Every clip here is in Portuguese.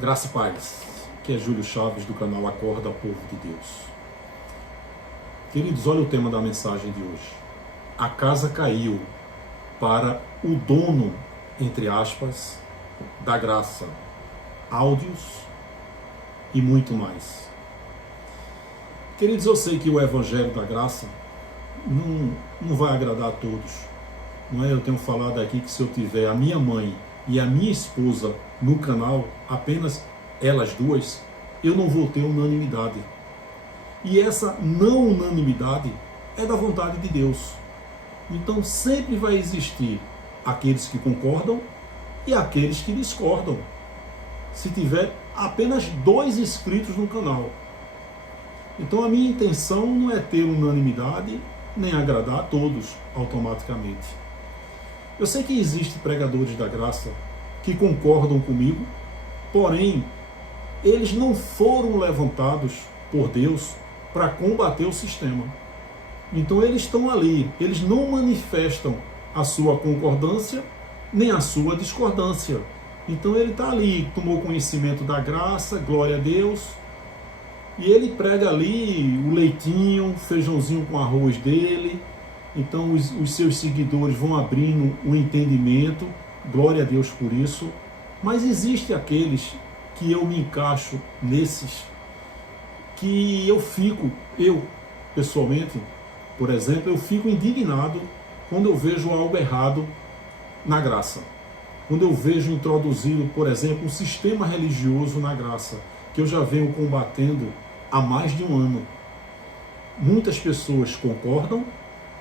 Graça e paz, que é Júlio Chaves do canal Acorda Povo de Deus. Queridos, olha o tema da mensagem de hoje. A casa caiu para o dono, entre aspas, da graça, áudios e muito mais. Queridos, eu sei que o Evangelho da Graça não vai agradar a todos. Não é? Eu tenho falado aqui que se eu tiver a minha mãe e a minha esposa no canal, apenas elas duas, eu não vou ter unanimidade. E essa não unanimidade é da vontade de Deus. Então sempre vai existir aqueles que concordam e aqueles que discordam. Se tiver apenas 2 inscritos no canal. Então a minha intenção não é ter unanimidade, nem agradar a todos automaticamente. Eu sei que existem pregadores da graça que concordam comigo, porém, eles não foram levantados por Deus para combater o sistema. Então eles estão ali, eles não manifestam a sua concordância, nem a sua discordância. Então ele está ali, tomou conhecimento da graça, glória a Deus, e ele prega ali o leitinho, feijãozinho com arroz dele. Então os seus seguidores vão abrindo o entendimento, glória a Deus por isso. Mas existe aqueles que eu me encaixo nesses, que eu pessoalmente, por exemplo, eu fico indignado quando eu vejo algo errado na graça. Quando eu vejo introduzido, por exemplo, um sistema religioso na graça, que eu já venho combatendo há mais de um ano. Muitas pessoas concordam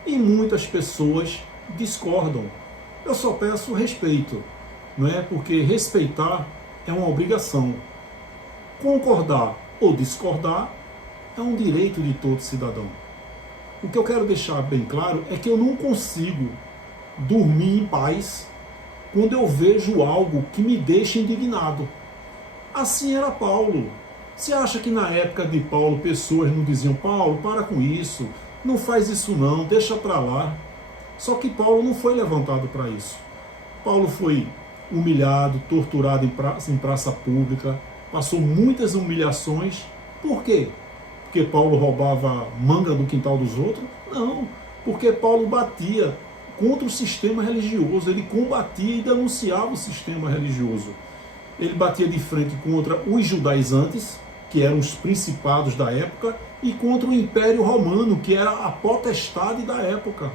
e muitas pessoas discordam. Eu só peço respeito, não é? Porque respeitar é uma obrigação. Concordar ou discordar é um direito de todo cidadão. O que eu quero deixar bem claro é que eu não consigo dormir em paz quando eu vejo algo que me deixa indignado. Assim era Paulo. Você acha que na época de Paulo pessoas não diziam: Paulo, para com isso, não faz isso não, deixa para lá? Só que Paulo não foi levantado para isso. Paulo foi humilhado, torturado em praça pública, passou muitas humilhações. Por quê? Porque Paulo roubava manga do quintal dos outros? Não, porque Paulo batia contra o sistema religioso, ele combatia e denunciava o sistema religioso. Ele batia de frente contra os judaizantes, que eram os principados da época, e contra o Império Romano, que era a potestade da época.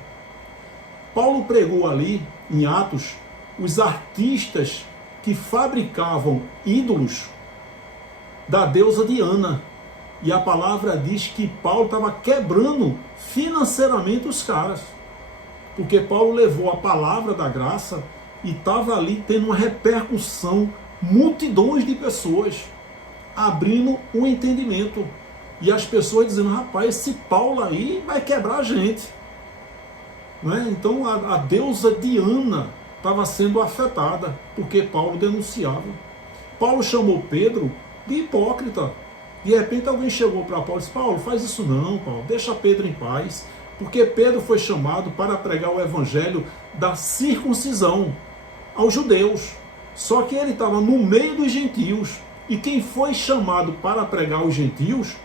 Paulo pregou ali, em Atos, os artistas que fabricavam ídolos da deusa Diana. E a palavra diz que Paulo estava quebrando financeiramente os caras. Porque Paulo levou a palavra da graça e estava ali tendo uma repercussão, multidões de pessoas abrindo o entendimento. E as pessoas dizendo: rapaz, esse Paulo aí vai quebrar a gente. Não é? Então a deusa Diana estava sendo afetada, porque Paulo denunciava. Paulo chamou Pedro de hipócrita. De repente alguém chegou para Paulo e disse: Paulo, faz isso não, Paulo, deixa Pedro em paz. Porque Pedro foi chamado para pregar o evangelho da circuncisão aos judeus. Só que ele estava no meio dos gentios. E quem foi chamado para pregar aos gentios,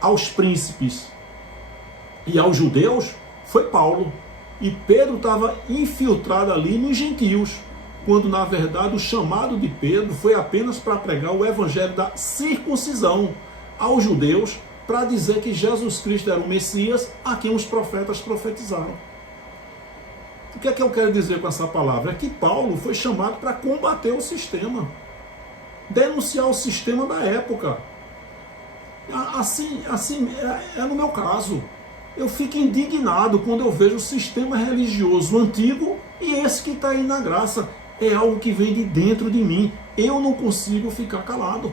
aos príncipes e aos judeus, foi Paulo. E Pedro estava infiltrado ali nos gentios, quando na verdade o chamado de Pedro foi apenas para pregar o evangelho da circuncisão aos judeus, para dizer que Jesus Cristo era o Messias a quem os profetas profetizaram. O que é que eu quero dizer com essa palavra? É que Paulo foi chamado para combater o sistema, denunciar o sistema da época. Assim é no meu caso. Eu fico indignado quando eu vejo o sistema religioso antigo e esse que está aí na graça. É algo que vem de dentro de mim. Eu não consigo ficar calado.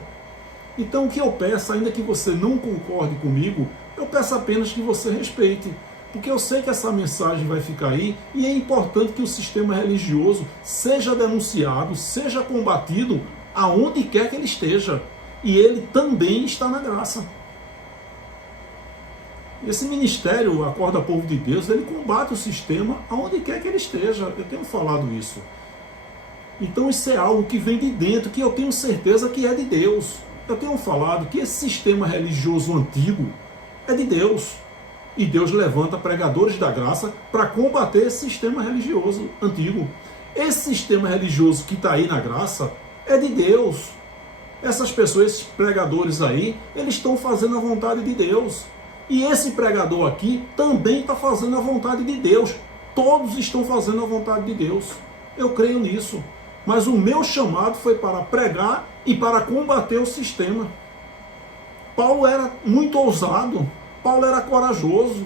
Então o que eu peço, ainda que você não concorde comigo, eu peço apenas que você respeite. Porque eu sei que essa mensagem vai ficar aí e é importante que o sistema religioso seja denunciado, seja combatido aonde quer que ele esteja. E ele também está na graça. Esse ministério, Acorda Povo de Deus, ele combate o sistema aonde quer que ele esteja. Eu tenho falado isso. Então isso é algo que vem de dentro, que eu tenho certeza que é de Deus. Eu tenho falado que esse sistema religioso antigo é de Deus. E Deus levanta pregadores da graça para combater esse sistema religioso antigo. Esse sistema religioso que está aí na graça é de Deus. Essas pessoas, esses pregadores aí, eles estão fazendo a vontade de Deus. E esse pregador aqui também está fazendo a vontade de Deus. Todos estão fazendo a vontade de Deus. Eu creio nisso. Mas o meu chamado foi para pregar e para combater o sistema. Paulo era muito ousado. Paulo era corajoso.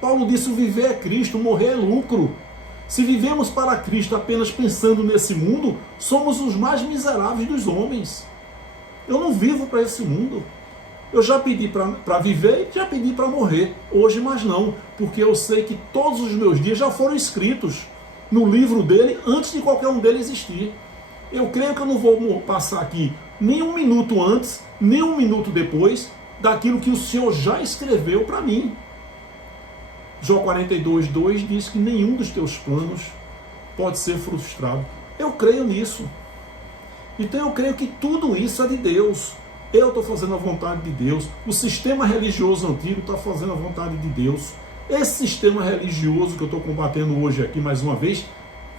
Paulo disse: o viver é Cristo, morrer é lucro. Se vivemos para Cristo apenas pensando nesse mundo, somos os mais miseráveis dos homens. Eu não vivo para esse mundo. Eu já pedi para viver e já pedi para morrer. Hoje mais não, porque eu sei que todos os meus dias já foram escritos no livro dele antes de qualquer um deles existir. Eu creio que eu não vou passar aqui nem um minuto antes, nem um minuto depois daquilo que o Senhor já escreveu para mim. Jó 42:2 diz que nenhum dos teus planos pode ser frustrado. Eu creio nisso. Então eu creio que tudo isso é de Deus. Eu estou fazendo a vontade de Deus. O sistema religioso antigo está fazendo a vontade de Deus. Esse sistema religioso que eu estou combatendo hoje aqui, mais uma vez,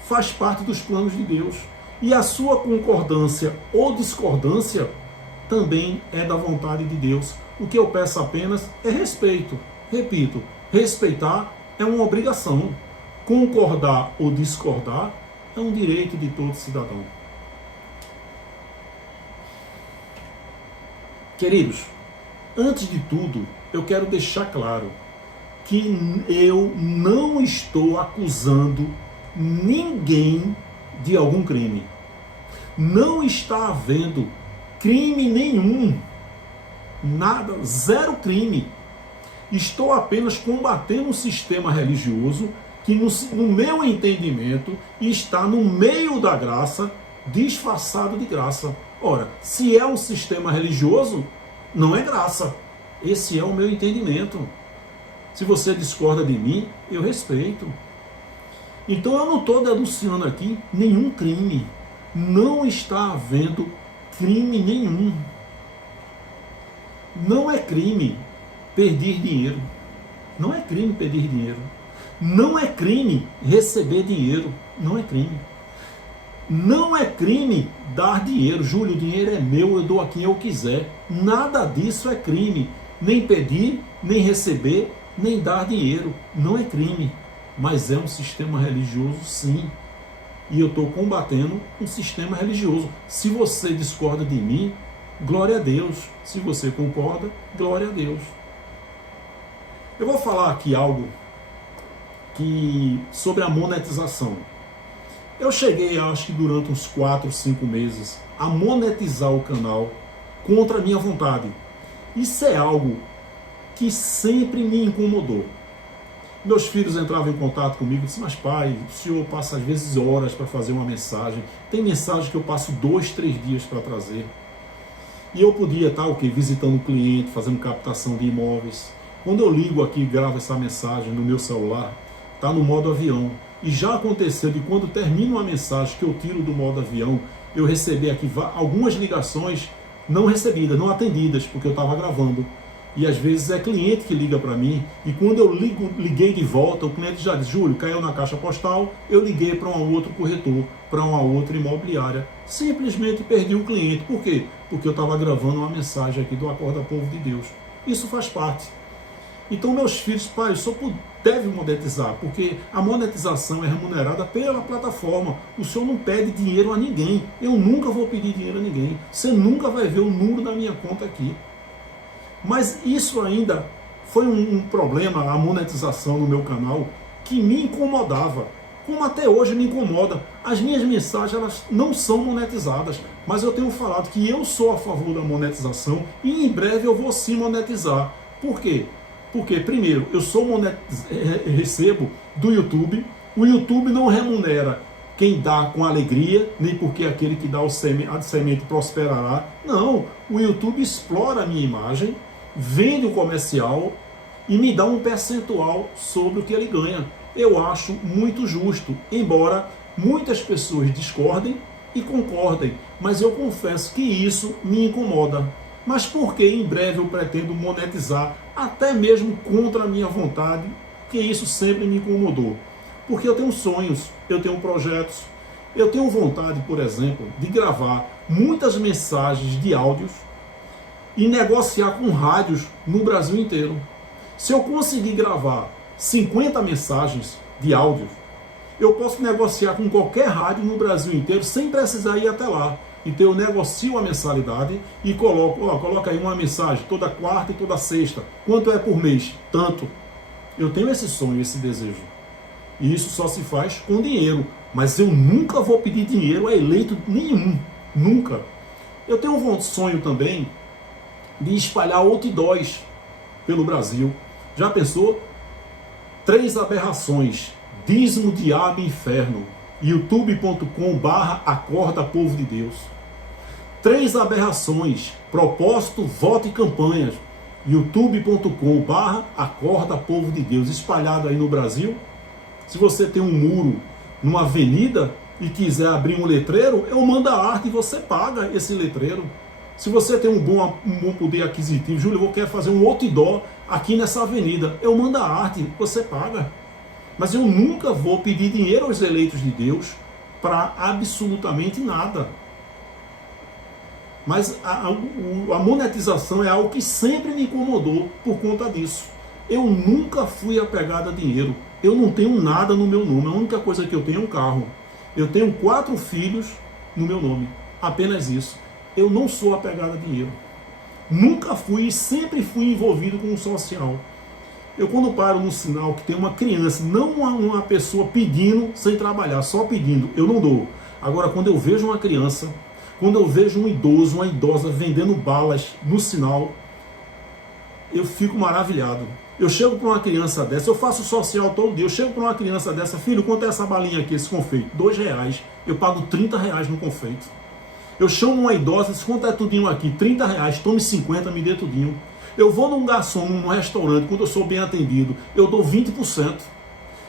faz parte dos planos de Deus. E a sua concordância ou discordância também é da vontade de Deus. O que eu peço apenas é respeito. Repito, respeitar é uma obrigação. Concordar ou discordar é um direito de todo cidadão. Queridos, antes de tudo, eu quero deixar claro que eu não estou acusando ninguém de algum crime. Não está havendo crime nenhum. Nada, zero crime. Estou apenas combatendo um sistema religioso que, no meu entendimento, está no meio da graça, disfarçado de graça. Ora, se é um sistema religioso, não é graça. Esse é o meu entendimento. Se você discorda de mim, eu respeito. Então eu não estou denunciando aqui nenhum crime. Não está havendo crime nenhum. Não é crime pedir dinheiro. Não é crime pedir dinheiro. Não é crime receber dinheiro. Não é crime. Não é crime dar dinheiro. Júlio, o dinheiro é meu, eu dou a quem eu quiser. Nada disso é crime. Nem pedir, nem receber, nem dar dinheiro. Não é crime. Mas é um sistema religioso, sim. E eu estou combatendo um sistema religioso. Se você discorda de mim, glória a Deus. Se você concorda, glória a Deus. Eu vou falar aqui algo sobre a monetização. Eu cheguei, acho que durante uns 4, 5 meses, a monetizar o canal contra a minha vontade. Isso é algo que sempre me incomodou. Meus filhos entravam em contato comigo e disseram: mas pai, o senhor passa às vezes horas para fazer uma mensagem. Tem mensagem que eu passo 2, 3 dias para trazer. E eu podia estar visitando um cliente, fazendo captação de imóveis. Quando eu ligo aqui e gravo essa mensagem no meu celular, está no modo avião. E já aconteceu de quando termina uma mensagem que eu tiro do modo avião, eu receber aqui algumas ligações não recebidas, não atendidas, porque eu estava gravando. E às vezes é cliente que liga para mim, e quando eu liguei de volta, o cliente já diz: Júlio, caiu na caixa postal, eu liguei para um outro corretor, para uma outra imobiliária. Simplesmente perdi o cliente. Por quê? Porque eu estava gravando uma mensagem aqui do Acorda Povo de Deus. Isso faz parte. Então meus filhos: pai, o senhor deve monetizar, porque a monetização é remunerada pela plataforma. O senhor não pede dinheiro a ninguém. Eu nunca vou pedir dinheiro a ninguém. Você nunca vai ver o número da minha conta aqui. Mas isso ainda foi um problema, a monetização no meu canal, que me incomodava, como até hoje me incomoda. As minhas mensagens, elas não são monetizadas, mas eu tenho falado que eu sou a favor da monetização e em breve eu vou sim monetizar. Por quê? Porque, primeiro, eu recebo do YouTube. O YouTube não remunera quem dá com alegria, nem porque aquele que dá a semente prosperará. Não, o YouTube explora a minha imagem, vende o comercial e me dá um percentual sobre o que ele ganha. Eu acho muito justo, embora muitas pessoas discordem e concordem, mas eu confesso que isso me incomoda. Mas porque em breve eu pretendo monetizar, até mesmo contra a minha vontade, que isso sempre me incomodou. Porque eu tenho sonhos, eu tenho projetos, eu tenho vontade, por exemplo, de gravar muitas mensagens de áudios e negociar com rádios no Brasil inteiro. Se eu conseguir gravar 50 mensagens de áudio, eu posso negociar com qualquer rádio no Brasil inteiro sem precisar ir até lá. Então eu negocio a mensalidade e coloca aí uma mensagem toda quarta e toda sexta. Quanto é por mês? Tanto. Eu tenho esse sonho, esse desejo. E isso só se faz com dinheiro. Mas eu nunca vou pedir dinheiro a eleito nenhum. Nunca. Eu tenho um sonho também de espalhar outdoors pelo Brasil. Já pensou? 3 aberrações. Dízimo, diabo e inferno. youtube.com/acorda povo de Deus. 3 aberrações. Propósito, voto e campanhas. youtube.com/acorda povo de Deus. Espalhado aí no Brasil. Se você tem um muro numa avenida e quiser abrir um letreiro, eu mando a arte e você paga esse letreiro. Se você tem um bom poder aquisitivo, Júlio, eu quero fazer um outdoor aqui nessa avenida, eu mando a arte, você paga. Mas eu nunca vou pedir dinheiro aos eleitos de Deus para absolutamente nada. Mas a monetização é algo que sempre me incomodou por conta disso. Eu nunca fui apegado a dinheiro. Eu não tenho nada no meu nome. A única coisa que eu tenho é um carro. Eu tenho 4 filhos no meu nome. Apenas isso. Eu não sou apegado a dinheiro. Nunca fui e sempre fui envolvido com o social. Eu quando paro no sinal que tem uma criança, não uma pessoa pedindo sem trabalhar, só pedindo, eu não dou. Agora, quando eu vejo uma criança, quando eu vejo um idoso, uma idosa vendendo balas no sinal, eu fico maravilhado. Eu chego para uma criança dessa, eu faço social todo dia, eu chego para uma criança dessa, filho, quanto é essa balinha aqui, esse confeito? R$2, eu pago R$30 no confeito. Eu chamo uma idosa, diz, quanto é tudinho aqui? R$30, tome 50, me dê tudinho. Eu vou num garçom, num restaurante, quando eu sou bem atendido, eu dou 20%.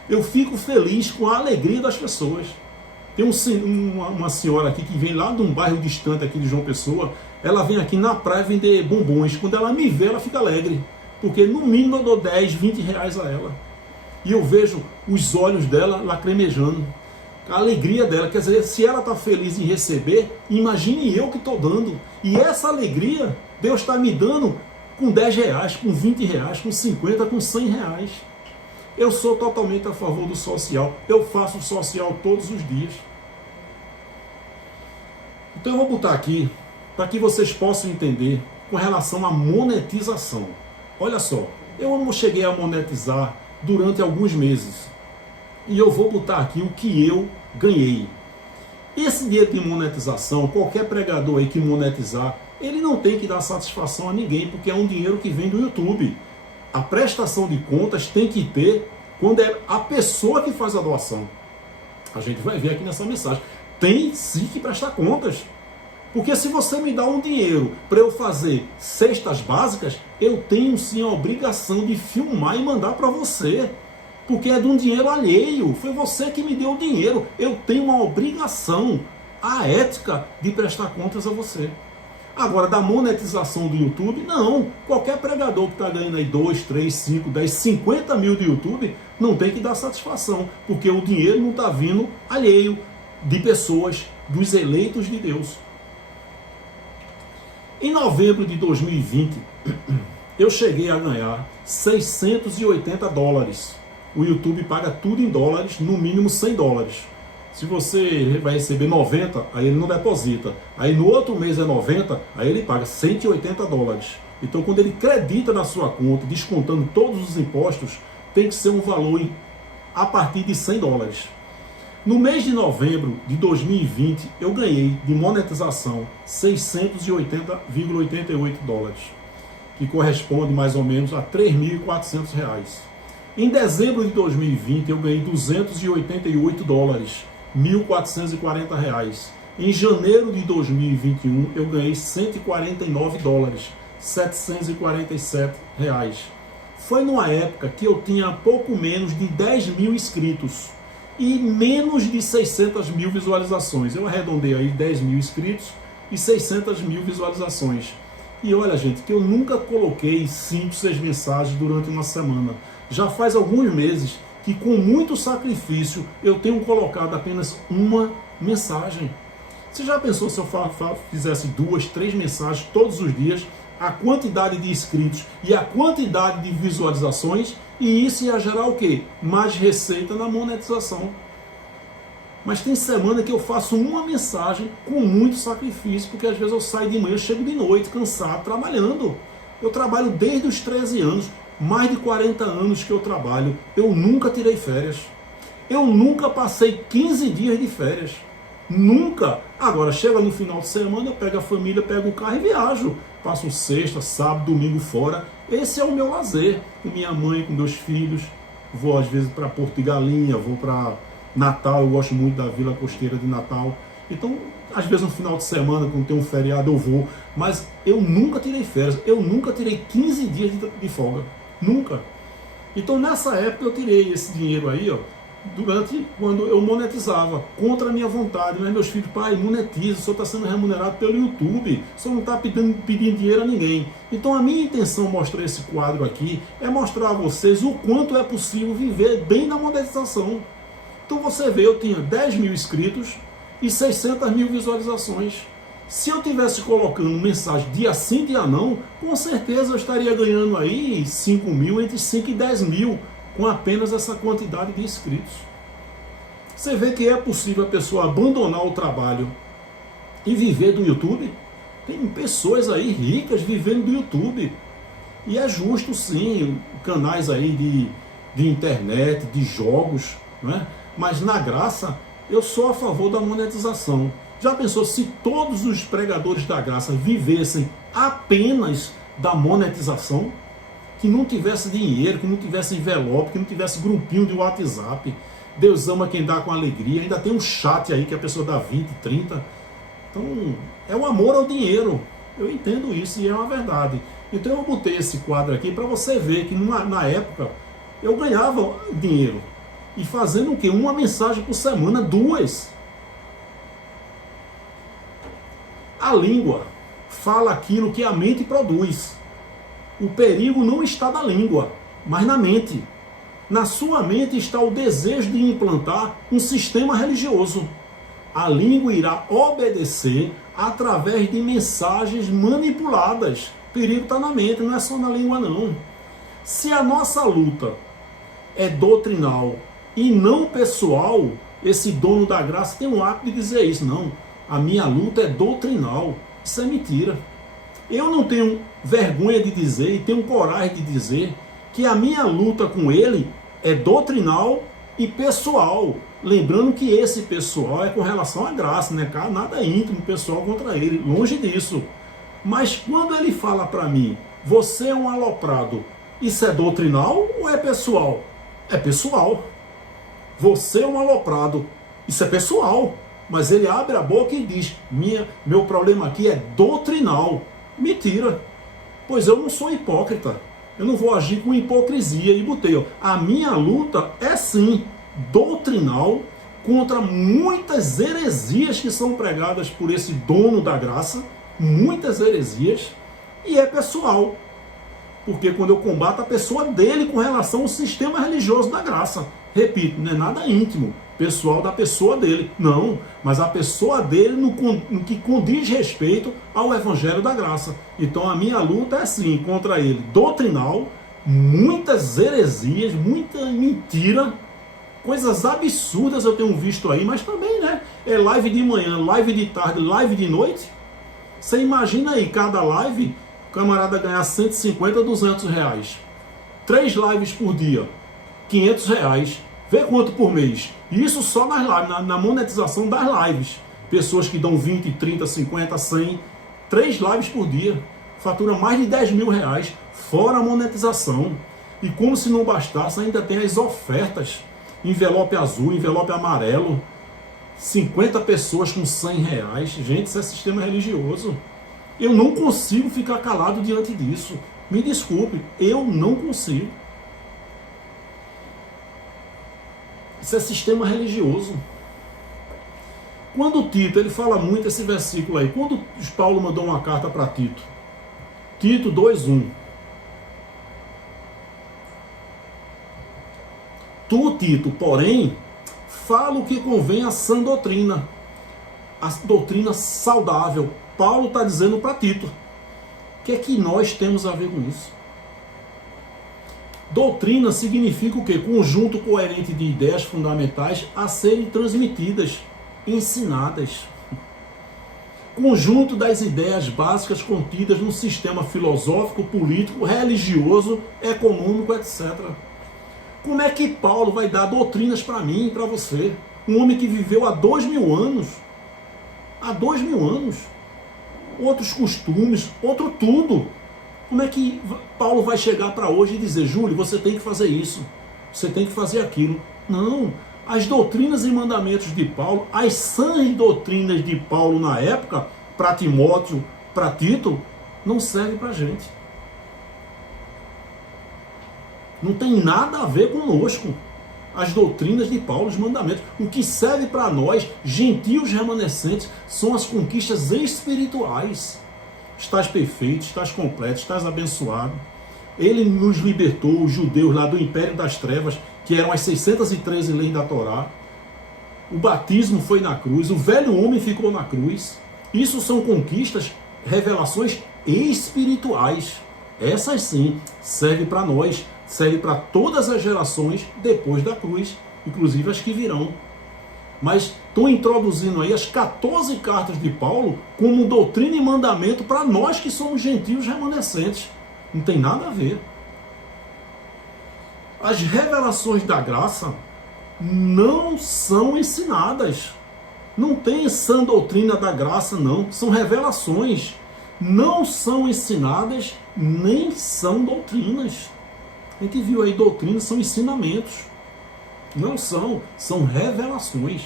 Eu fico feliz com a alegria das pessoas. Tem uma senhora aqui que vem lá de um bairro distante aqui de João Pessoa, ela vem aqui na praia vender bombons. Quando ela me vê, ela fica alegre. Porque no mínimo eu dou 10, R$20 a ela. E eu vejo os olhos dela lacrimejando. A alegria dela, quer dizer, se ela está feliz em receber, imagine eu que estou dando. E essa alegria, Deus está me dando com R$10, com R$20, com 50, com R$100. Eu sou totalmente a favor do social. Eu faço social todos os dias. Então eu vou botar aqui, para que vocês possam entender com relação à monetização. Olha só, eu não cheguei a monetizar durante alguns meses. E eu vou botar aqui o que eu ganhei. Esse dinheiro de monetização, qualquer pregador aí que monetizar, ele não tem que dar satisfação a ninguém, porque é um dinheiro que vem do YouTube. A prestação de contas tem que ter quando é a pessoa que faz a doação. A gente vai ver aqui nessa mensagem. Tem sim que prestar contas. Porque se você me dá um dinheiro para eu fazer cestas básicas, eu tenho sim a obrigação de filmar e mandar para você. Porque é de um dinheiro alheio. Foi você que me deu o dinheiro. Eu tenho uma obrigação, a ética, de prestar contas a você. Agora, da monetização do YouTube, não. Qualquer pregador que está ganhando aí 2, 3, 5, 10, 50 mil do YouTube, não tem que dar satisfação. Porque o dinheiro não está vindo alheio de pessoas, dos eleitos de Deus. Em novembro de 2020, eu cheguei a ganhar $680. O YouTube paga tudo em dólares, no mínimo $100. Se você vai receber 90, aí ele não deposita. Aí no outro mês é 90, aí ele paga $180. Então quando ele credita na sua conta, descontando todos os impostos, tem que ser um valor a partir de $100. No mês de novembro de 2020, eu ganhei de monetização $680,88, que corresponde mais ou menos a R$3.400. Em dezembro de 2020, eu ganhei $288, R$1.440. Em janeiro de 2021, eu ganhei $149, R$747. Foi numa época que eu tinha pouco menos de 10 mil inscritos. e menos de 600 mil visualizações. Eu arredondei aí 10 mil inscritos e 600 mil visualizações. E olha, gente, que eu nunca coloquei 5, 6 mensagens durante uma semana. Já faz alguns meses que com muito sacrifício eu tenho colocado apenas uma mensagem. Você já pensou se eu fizesse 2, 3 mensagens todos os dias, a quantidade de inscritos e a quantidade de visualizações, e isso ia gerar o quê? Mais receita na monetização. Mas tem semana que eu faço uma mensagem com muito sacrifício, porque às vezes eu saio de manhã, eu chego de noite, cansado, trabalhando. Eu trabalho desde os 13 anos, mais de 40 anos que eu trabalho. Eu nunca tirei férias. Eu nunca passei 15 dias de férias. Nunca. Agora, chega no final de semana, eu pego a família, pego o carro e viajo. Passo sexta, sábado, domingo fora. Esse é o meu lazer. Com minha mãe, com meus filhos. Vou às vezes para Porto de Galinha, vou para Natal. Eu gosto muito da Vila Costeira de Natal. Então, às vezes no final de semana, quando tem um feriado, eu vou. Mas eu nunca tirei férias. Eu nunca tirei 15 dias de folga. Nunca. Então, nessa época, eu tirei esse dinheiro aí, ó, quando eu monetizava, contra a minha vontade. Mas meus filhos, pai, monetiza, o senhor está sendo remunerado pelo YouTube, o senhor não está pedindo dinheiro a ninguém. Então a minha intenção mostrar esse quadro aqui é mostrar a vocês o quanto é possível viver bem na monetização. Então você vê, eu tinha 10 mil inscritos e 600 mil visualizações. Se eu tivesse colocando mensagem dia sim, dia não, com certeza eu estaria ganhando aí 5 mil, entre 5 e 10 mil, com apenas essa quantidade de inscritos. Você vê que é possível a pessoa abandonar o trabalho e viver do YouTube? Tem pessoas aí ricas vivendo do YouTube. E é justo sim, canais aí de internet, de jogos, né? Mas na graça, eu sou a favor da monetização. Já pensou se todos os pregadores da graça vivessem apenas da monetização? Que não tivesse dinheiro, que não tivesse envelope, que não tivesse grupinho de WhatsApp. Deus ama quem dá com alegria. Ainda tem um chat aí que a pessoa dá 20, 30. Então, é o amor ao dinheiro. Eu entendo isso e é uma verdade. Então eu botei esse quadro aqui para você ver que na época eu ganhava dinheiro. E fazendo o quê? Uma mensagem por semana, 2. A língua fala aquilo que a mente produz. O perigo não está na língua, mas na mente. Na sua mente está o desejo de implantar um sistema religioso. A língua irá obedecer através de mensagens manipuladas. O perigo está na mente, não é só na língua não. Se a nossa luta é doutrinal e não pessoal, esse dono da graça tem o hábito de dizer isso. Não, a minha luta é doutrinal. Isso é mentira. Eu não tenho vergonha de dizer e tenho coragem de dizer que a minha luta com ele é doutrinal e pessoal. Lembrando que esse pessoal é com relação à graça, né? Nada íntimo pessoal contra ele, longe disso. Mas quando ele fala para mim, você é um aloprado, isso é doutrinal ou é pessoal? É pessoal. Você é um aloprado, isso é pessoal. Mas ele abre a boca e diz, meu problema aqui é doutrinal. Mentira, pois eu não sou hipócrita, eu não vou agir com hipocrisia. E botei, ó, a minha luta é sim doutrinal contra muitas heresias que são pregadas por esse dono da graça, muitas heresias, e é pessoal, porque quando eu combato a pessoa dele com relação ao sistema religioso da graça, repito, não é nada íntimo, pessoal da pessoa dele, não, mas a pessoa dele no que condiz respeito ao evangelho da graça. Então a minha luta é sim contra ele, doutrinal, muitas heresias, muita mentira, coisas absurdas eu tenho visto aí, mas também, né, é live de manhã, live de tarde, live de noite. Você imagina aí, cada live, o camarada ganhar 150, 200 reais, 3 lives por dia, 500 reais, vê quanto por mês. Isso só nas lives, na monetização das lives. Pessoas que dão 20, 30, 50, 100, 3 lives por dia. Fatura mais de 10 mil reais, fora a monetização. E como se não bastasse, ainda tem as ofertas. Envelope azul, envelope amarelo. 50 pessoas com 100 reais. Gente, isso é sistema religioso. Eu não consigo ficar calado diante disso. Me desculpe, eu não consigo. Isso é sistema religioso. Quando Tito, ele fala muito esse versículo aí, quando Paulo mandou uma carta para Tito, Tito 2:1. Tu, Tito, porém, fala o que convém à sã doutrina, a doutrina saudável. Paulo está dizendo para Tito. O que é que nós temos a ver com isso? Doutrina significa o quê? Conjunto coerente de ideias fundamentais a serem transmitidas, ensinadas. Conjunto das ideias básicas contidas no sistema filosófico, político, religioso, econômico, etc. Como é que Paulo vai dar doutrinas para mim e para você? Um homem que viveu há 2000 anos. Há 2000 anos. Outros costumes, outro tudo. Como é que Paulo vai chegar para hoje e dizer, Júlio, você tem que fazer isso, você tem que fazer aquilo? Não. As doutrinas e mandamentos de Paulo, as sãs doutrinas de Paulo na época, para Timóteo, para Tito, não servem para a gente. Não tem nada a ver conosco. As doutrinas de Paulo, os mandamentos. O que serve para nós, gentios remanescentes, são as conquistas espirituais. Estás perfeito, estás completo, estás abençoado. Ele nos libertou, os judeus lá do Império das Trevas, que eram as 613 leis da Torá. O batismo foi na cruz, o velho homem ficou na cruz. Isso são conquistas, revelações espirituais. Essas sim, servem para nós, servem para todas as gerações depois da cruz, inclusive as que virão. Mas estou introduzindo aí as 14 cartas de Paulo como doutrina e mandamento para nós que somos gentios remanescentes. Não tem nada a ver. As revelações da graça não são ensinadas. Não tem sã doutrina da graça, não. São revelações. Não são ensinadas, nem são doutrinas. A gente viu aí, doutrinas são ensinamentos. Não são, são revelações.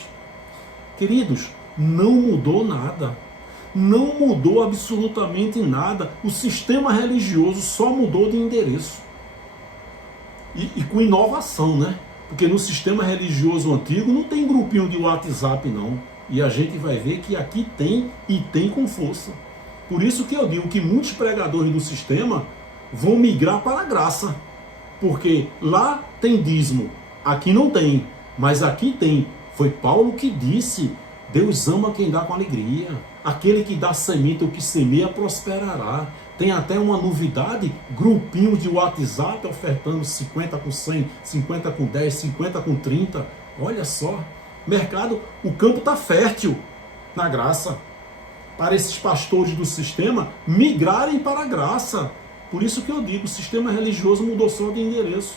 Queridos, não mudou nada. Não mudou absolutamente nada. O sistema religioso só mudou de endereço. E com inovação, né? Porque no sistema religioso antigo não tem grupinho de WhatsApp, não. E a gente vai ver que aqui tem, e tem com força. Por isso que eu digo que muitos pregadores do sistema vão migrar para a graça. Porque lá tem dízimo, aqui não tem, mas aqui tem. Foi Paulo que disse, Deus ama quem dá com alegria. Aquele que dá semente, o que semeia, prosperará. Tem até uma novidade, grupinho de WhatsApp ofertando 50 com 100, 50 com 10, 50 com 30. Olha só, mercado, o campo está fértil na graça. Para esses pastores do sistema migrarem para a graça. Por isso que eu digo, o sistema religioso mudou só de endereço.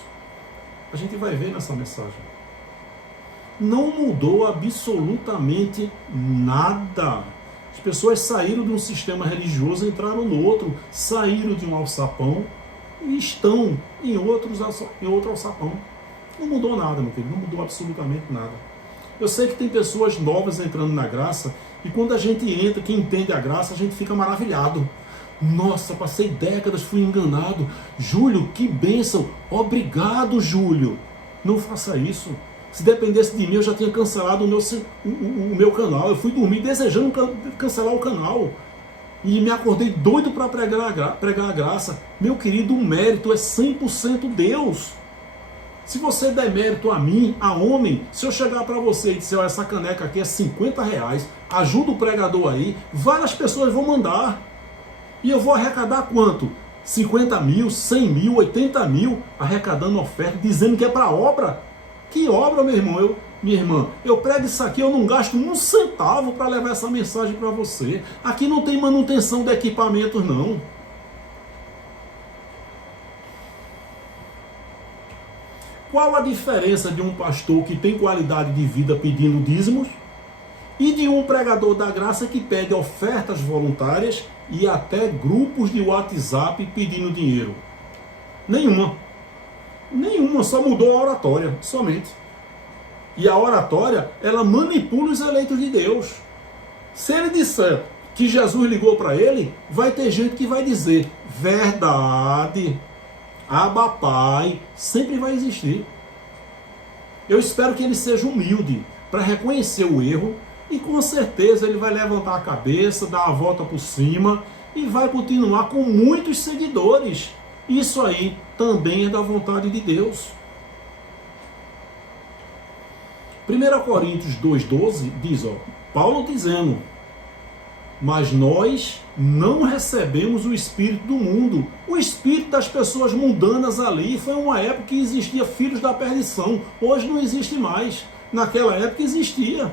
A gente vai ver nessa mensagem. Não mudou absolutamente nada. As pessoas saíram de um sistema religioso, entraram no outro, saíram de um alçapão e estão em outro alçapão. Não mudou nada, meu querido, não mudou absolutamente nada. Eu sei que tem pessoas novas entrando na graça e quando a gente entra, quem entende a graça, a gente fica maravilhado. Nossa, passei décadas, fui enganado. Júlio, que bênção. Obrigado, Júlio. Não faça isso. Se dependesse de mim, eu já tinha cancelado o meu canal. Eu fui dormir desejando cancelar o canal. E me acordei doido para pregar a graça. Meu querido, o mérito é 100% Deus. Se você der mérito a mim, a homem, se eu chegar para você e disser, essa caneca aqui é R$50, ajuda o pregador aí, várias pessoas vão mandar. E eu vou arrecadar quanto? 50 mil, 100 mil, 80 mil, arrecadando oferta, dizendo que é para obra. Que obra, meu irmão? Minha irmã, eu prego isso aqui, eu não gasto um centavo para levar essa mensagem para você. Aqui não tem manutenção de equipamentos, não. Qual a diferença de um pastor que tem qualidade de vida pedindo dízimos e de um pregador da graça que pede ofertas voluntárias e até grupos de WhatsApp pedindo dinheiro? Nenhuma. Nenhuma, só mudou a oratória, somente. E a oratória, ela manipula os eleitos de Deus. Se ele disser que Jesus ligou para ele, vai ter gente que vai dizer, verdade, Abba Pai, sempre vai existir. Eu espero que ele seja humilde para reconhecer o erro e com certeza ele vai levantar a cabeça, dar a volta por cima e vai continuar com muitos seguidores. Isso aí também é da vontade de Deus. 1 Coríntios 2,12 diz, Paulo dizendo, mas nós não recebemos o espírito do mundo. O espírito das pessoas mundanas ali foi uma época que existia filhos da perdição. Hoje não existe mais. Naquela época existia. O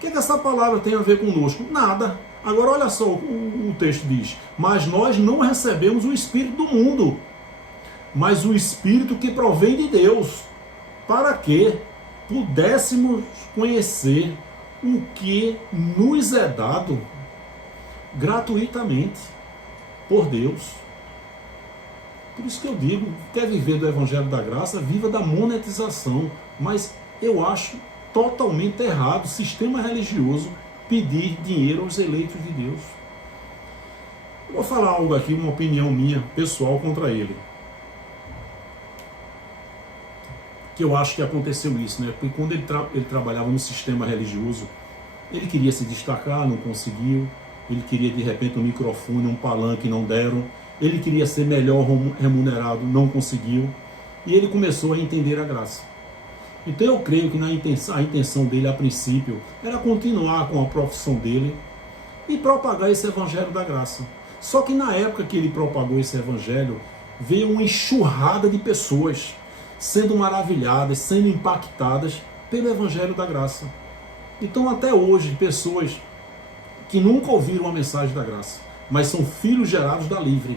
que essa palavra tem a ver conosco? Nada. Agora olha só, o texto diz, mas nós não recebemos o espírito do mundo, mas o espírito que provém de Deus, para que pudéssemos conhecer o que nos é dado gratuitamente por Deus. Por isso que eu digo, quer viver do Evangelho da Graça, viva da monetização, mas eu acho totalmente errado o sistema religioso pedir dinheiro aos eleitos de Deus. Eu vou falar algo aqui, uma opinião minha, pessoal, contra ele. Que eu acho que aconteceu isso, né? Porque quando ele trabalhava no sistema religioso, ele queria se destacar, não conseguiu. Ele queria, de repente, um microfone, um palanque, não deram. Ele queria ser melhor remunerado, não conseguiu. E ele começou a entender a graça. Então eu creio que a intenção dele, a princípio, era continuar com a profissão dele e propagar esse evangelho da graça. Só que na época que ele propagou esse evangelho, veio uma enxurrada de pessoas sendo maravilhadas, sendo impactadas pelo evangelho da graça. Então até hoje, pessoas que nunca ouviram a mensagem da graça, mas são filhos gerados da livre.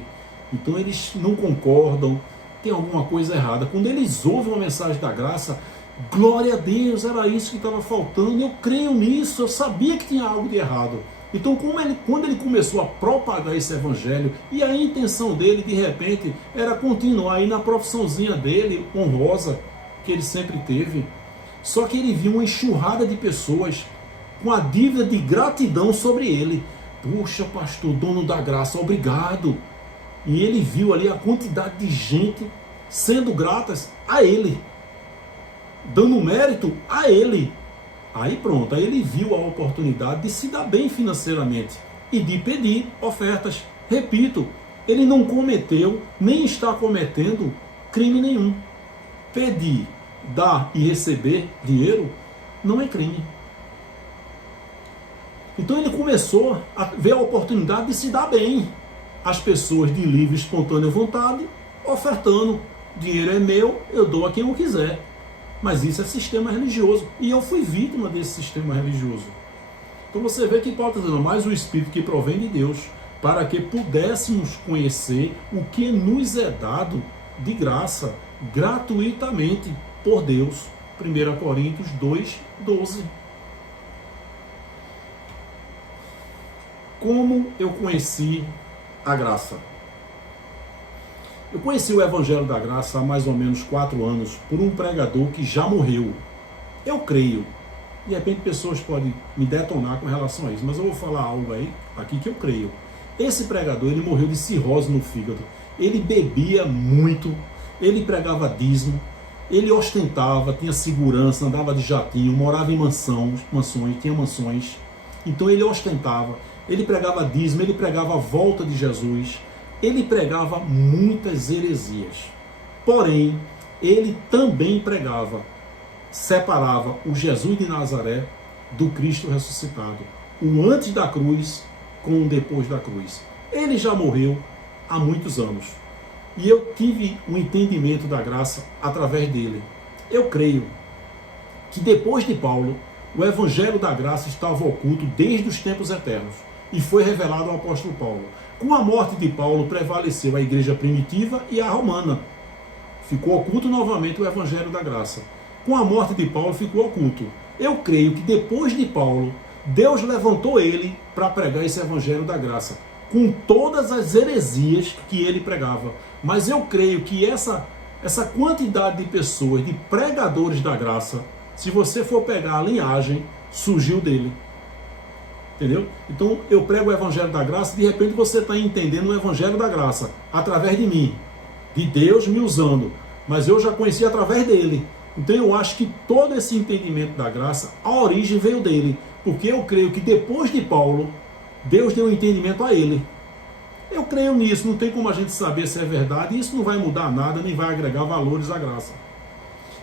Então eles não concordam, tem alguma coisa errada. Quando eles ouvem uma mensagem da graça, glória a Deus, era isso que estava faltando, eu creio nisso, eu sabia que tinha algo de errado. Então quando ele começou a propagar esse evangelho, e a intenção dele de repente era continuar aí na profissãozinha dele, honrosa, que ele sempre teve, só que ele viu uma enxurrada de pessoas com a dívida de gratidão sobre ele. Puxa, pastor, dono da graça, obrigado. E ele viu ali a quantidade de gente sendo gratas a ele, dando mérito a ele. Aí pronto, aí ele viu a oportunidade de se dar bem financeiramente e de pedir ofertas. Repito, ele não cometeu, nem está cometendo crime nenhum. Pedir, dar e receber dinheiro não é crime. Então ele começou a ver a oportunidade de se dar bem. As pessoas de livre e espontânea vontade, ofertando. Dinheiro é meu, eu dou a quem eu quiser. Mas isso é sistema religioso. E eu fui vítima desse sistema religioso. Então você vê que Paulo está dizendo, mas o Espírito que provém de Deus, para que pudéssemos conhecer o que nos é dado de graça, gratuitamente, por Deus. 1 Coríntios 2,12. Como eu conheci a graça? Eu conheci o Evangelho da Graça há mais ou menos 4 anos por um pregador que já morreu. Eu creio. De repente pessoas podem me detonar com relação a isso, mas eu vou falar algo aí, aqui que eu creio. Esse pregador, ele morreu de cirrose no fígado. Ele bebia muito, ele pregava dízimo, ele ostentava, tinha segurança, andava de jatinho, morava em mansões, tinha mansões. Então ele ostentava, ele pregava dízimo, ele pregava a volta de Jesus. Ele pregava muitas heresias. Porém, ele também pregava, separava o Jesus de Nazaré do Cristo ressuscitado. O antes da cruz com o depois da cruz. Ele já morreu há muitos anos. E eu tive um entendimento da graça através dele. Eu creio que depois de Paulo, o Evangelho da Graça estava oculto desde os tempos eternos e foi revelado ao apóstolo Paulo. Com a morte de Paulo, prevaleceu a igreja primitiva e a romana. Ficou oculto novamente o Evangelho da Graça. Com a morte de Paulo, ficou oculto. Eu creio que depois de Paulo, Deus levantou ele para pregar esse Evangelho da Graça, com todas as heresias que ele pregava. Mas eu creio que essa quantidade de pessoas, de pregadores da graça, se você for pegar a linhagem, surgiu dele. Entendeu? Então eu prego o Evangelho da Graça, de repente você está entendendo o Evangelho da Graça através de mim, de Deus me usando, mas eu já conheci através dele. Então eu acho que todo esse entendimento da graça, a origem veio dele, porque eu creio que depois de Paulo, Deus deu um entendimento a ele. Eu creio nisso, não tem como a gente saber se é verdade, e isso não vai mudar nada, nem vai agregar valores à graça.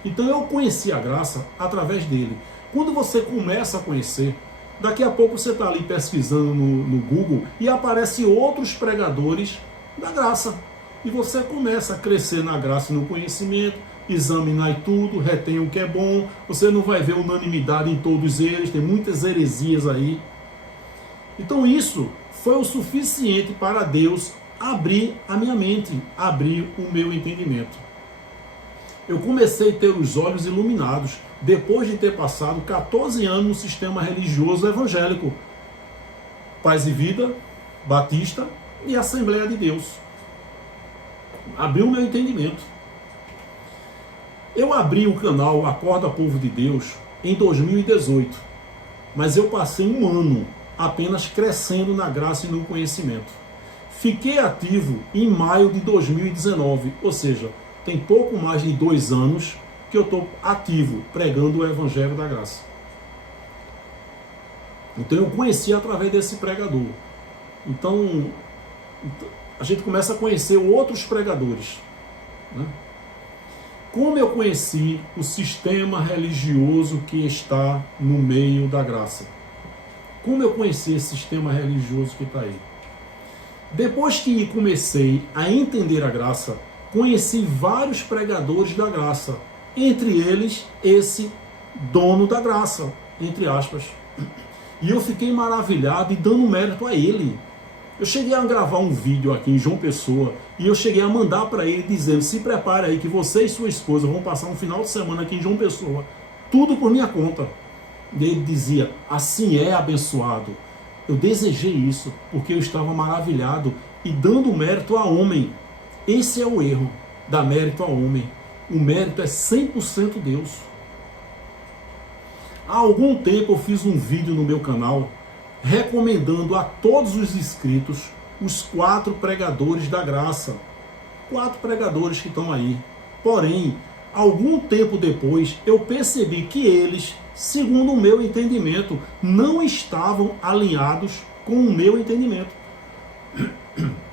Então eu conheci a graça através dele. Quando você começa a conhecer, daqui a pouco você está ali pesquisando no Google e aparecem outros pregadores da graça. E você começa a crescer na graça e no conhecimento, examinar tudo, retém o que é bom, você não vai ver unanimidade em todos eles, tem muitas heresias aí. Então isso foi o suficiente para Deus abrir a minha mente, abrir o meu entendimento. Eu comecei a ter os olhos iluminados depois de ter passado 14 anos no sistema religioso evangélico. Paz e Vida, Batista e Assembleia de Deus. Abriu o meu entendimento. Eu abri o canal Acorda Povo de Deus em 2018, mas eu passei um ano apenas crescendo na graça e no conhecimento. Fiquei ativo em maio de 2019, ou seja, tem pouco mais de 2 anos que eu estou ativo pregando o Evangelho da Graça. Então eu conheci através desse pregador. Então a gente começa a conhecer outros pregadores, né? Como eu conheci o sistema religioso que está no meio da graça? Como eu conheci esse sistema religioso que está aí? Depois que comecei a entender a graça, conheci vários pregadores da graça, entre eles esse dono da graça, entre aspas. E eu fiquei maravilhado e dando mérito a ele. Eu cheguei a gravar um vídeo aqui em João Pessoa e eu cheguei a mandar para ele dizendo: se prepare aí que você e sua esposa vão passar um final de semana aqui em João Pessoa, tudo por minha conta. E ele dizia: assim é, abençoado. Eu desejei isso porque eu estava maravilhado e dando mérito a homem. Esse é o erro, dar mérito ao homem. O mérito é 100% Deus. Há algum tempo eu fiz um vídeo no meu canal recomendando a todos os inscritos os 4 pregadores da graça. 4 pregadores que estão aí. Porém, algum tempo depois, eu percebi que eles, segundo o meu entendimento, não estavam alinhados com o meu entendimento.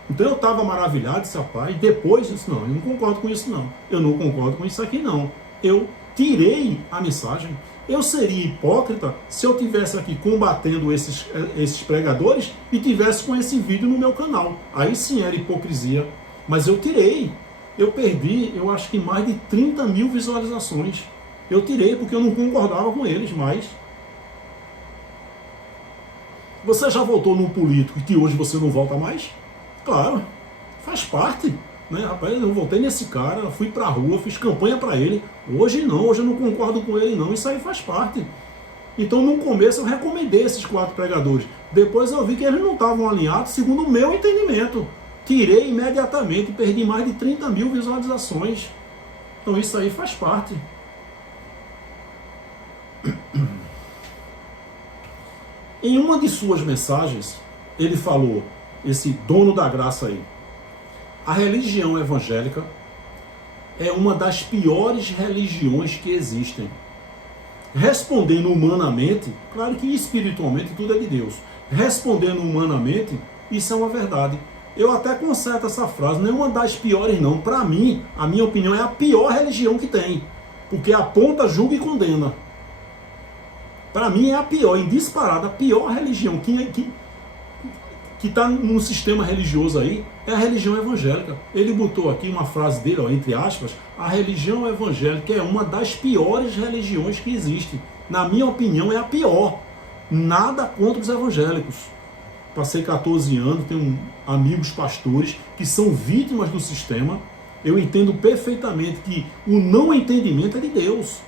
Então eu estava maravilhado, disse: rapaz, e depois disse: não, eu não concordo com isso não. Eu não concordo com isso aqui não. Eu tirei a mensagem. Eu seria hipócrita se eu tivesse aqui combatendo esses pregadores e tivesse com esse vídeo no meu canal. Aí sim era hipocrisia. Mas eu tirei. Eu perdi, eu acho que mais de 30 mil visualizações. Eu tirei porque eu não concordava com eles mais. Você já votou num político e que hoje você não volta mais? Claro, faz parte. Né? Rapaz, eu voltei nesse cara, fui pra rua, fiz campanha para ele. Hoje não, hoje eu não concordo com ele não. Isso aí faz parte. Então no começo eu recomendei esses 4 pregadores. Depois eu vi que eles não estavam alinhados segundo o meu entendimento. Tirei imediatamente, perdi mais de 30 mil visualizações. Então isso aí faz parte. Em uma de suas mensagens, ele falou, esse dono da graça aí: a religião evangélica é uma das piores religiões que existem. Respondendo humanamente, claro que espiritualmente tudo é de Deus. Respondendo humanamente, isso é uma verdade. Eu até conserto essa frase, não é uma das piores não. Para mim, a minha opinião é a pior religião que tem. Porque aponta, julga e condena. Para mim é a pior, em disparada, a pior religião que está no sistema religioso aí é a religião evangélica. Ele botou aqui uma frase dele, ó, entre aspas: a religião evangélica é uma das piores religiões que existe. Na minha opinião, é a pior. Nada contra os evangélicos. Passei 14 anos, tenho amigos pastores que são vítimas do sistema. Eu entendo perfeitamente que o não entendimento é de Deus.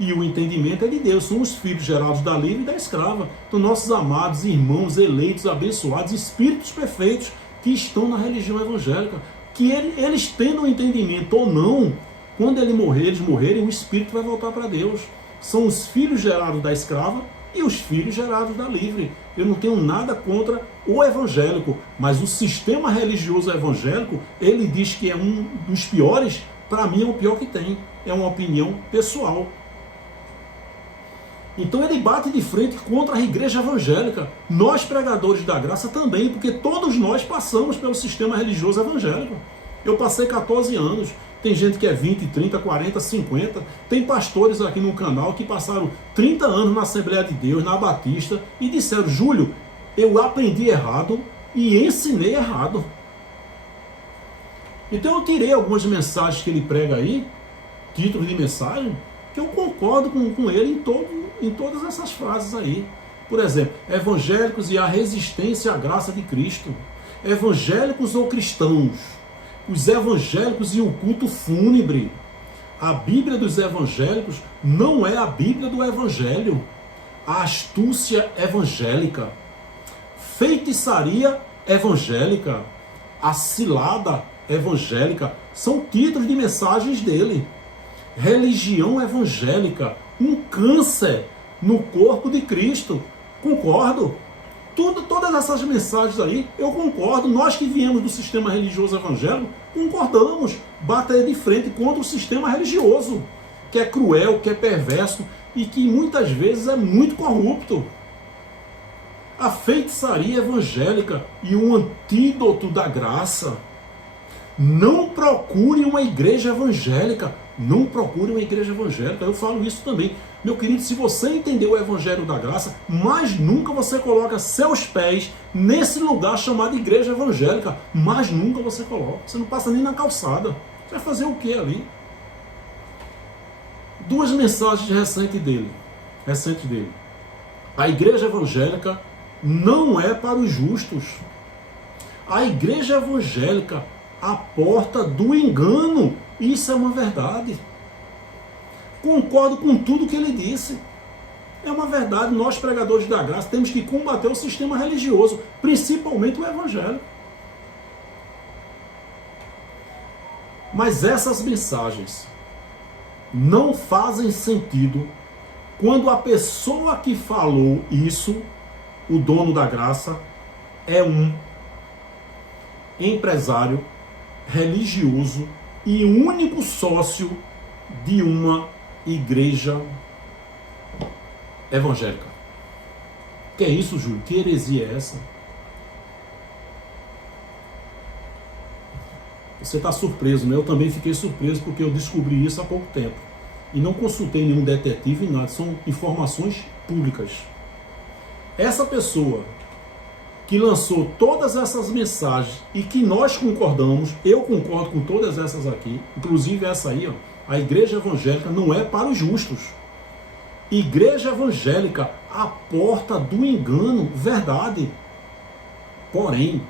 E o entendimento é de Deus, são os filhos gerados da livre e da escrava. Então, nossos amados irmãos, eleitos, abençoados, espíritos perfeitos que estão na religião evangélica, que eles tendo um entendimento ou não, quando eles morrerem, o espírito vai voltar para Deus. São os filhos gerados da escrava e os filhos gerados da livre. Eu não tenho nada contra o evangélico, mas o sistema religioso evangélico, ele diz que é um dos piores. Para mim é o pior que tem. é uma opinião pessoal. Então ele bate de frente contra a igreja evangélica. Nós, pregadores da graça, também, porque todos nós passamos pelo sistema religioso evangélico. Eu passei 14 anos. Tem gente que é 20, 30, 40, 50. Tem pastores aqui no canal que passaram 30 anos na Assembleia de Deus, na Batista, e disseram: Júlio, eu aprendi errado e ensinei errado. Então eu tirei algumas mensagens que ele prega aí, títulos de mensagem, que eu concordo com ele em todas essas frases aí. Por exemplo, evangélicos e a resistência à graça de Cristo. Evangélicos ou cristãos? Os evangélicos e o culto fúnebre. A Bíblia dos evangélicos não é a Bíblia do Evangelho. A astúcia evangélica. Feitiçaria evangélica. A cilada evangélica. São títulos de mensagens dele. Religião evangélica. Um câncer no corpo de Cristo. Concordo. Todas essas mensagens aí, eu concordo. Nós que viemos do sistema religioso evangélico, concordamos. Bater de frente contra o sistema religioso, que é cruel, que é perverso e que muitas vezes é muito corrupto. A feitiçaria evangélica e o antídoto da graça. Não procure uma igreja evangélica. Não procure uma igreja evangélica. Eu falo isso também. Meu querido, se você entendeu o Evangelho da Graça, mais nunca você coloca seus pés nesse lugar chamado igreja evangélica. Mais nunca você coloca. Você não passa nem na calçada. Você vai fazer o que ali? Duas mensagens recentes dele. A igreja evangélica não é para os justos. A igreja evangélica, a porta do engano. Isso é uma verdade. Concordo com tudo que ele disse. É uma verdade. Nós, pregadores da graça, temos que combater o sistema religioso, principalmente o evangélico. Mas essas mensagens não fazem sentido quando a pessoa que falou isso, o dono da graça, é um empresário religioso e único sócio de uma igreja evangélica. Que é isso, Júlio? Que heresia é essa? Você está surpreso, né? Eu também fiquei surpreso porque eu descobri isso há pouco tempo. E não consultei nenhum detetive, nada. São informações públicas. Essa pessoa que lançou todas essas mensagens e que nós concordamos, eu concordo com todas essas aqui, inclusive essa aí, ó, a igreja evangélica não é para os justos. Igreja evangélica, a porta do engano, verdade. Porém,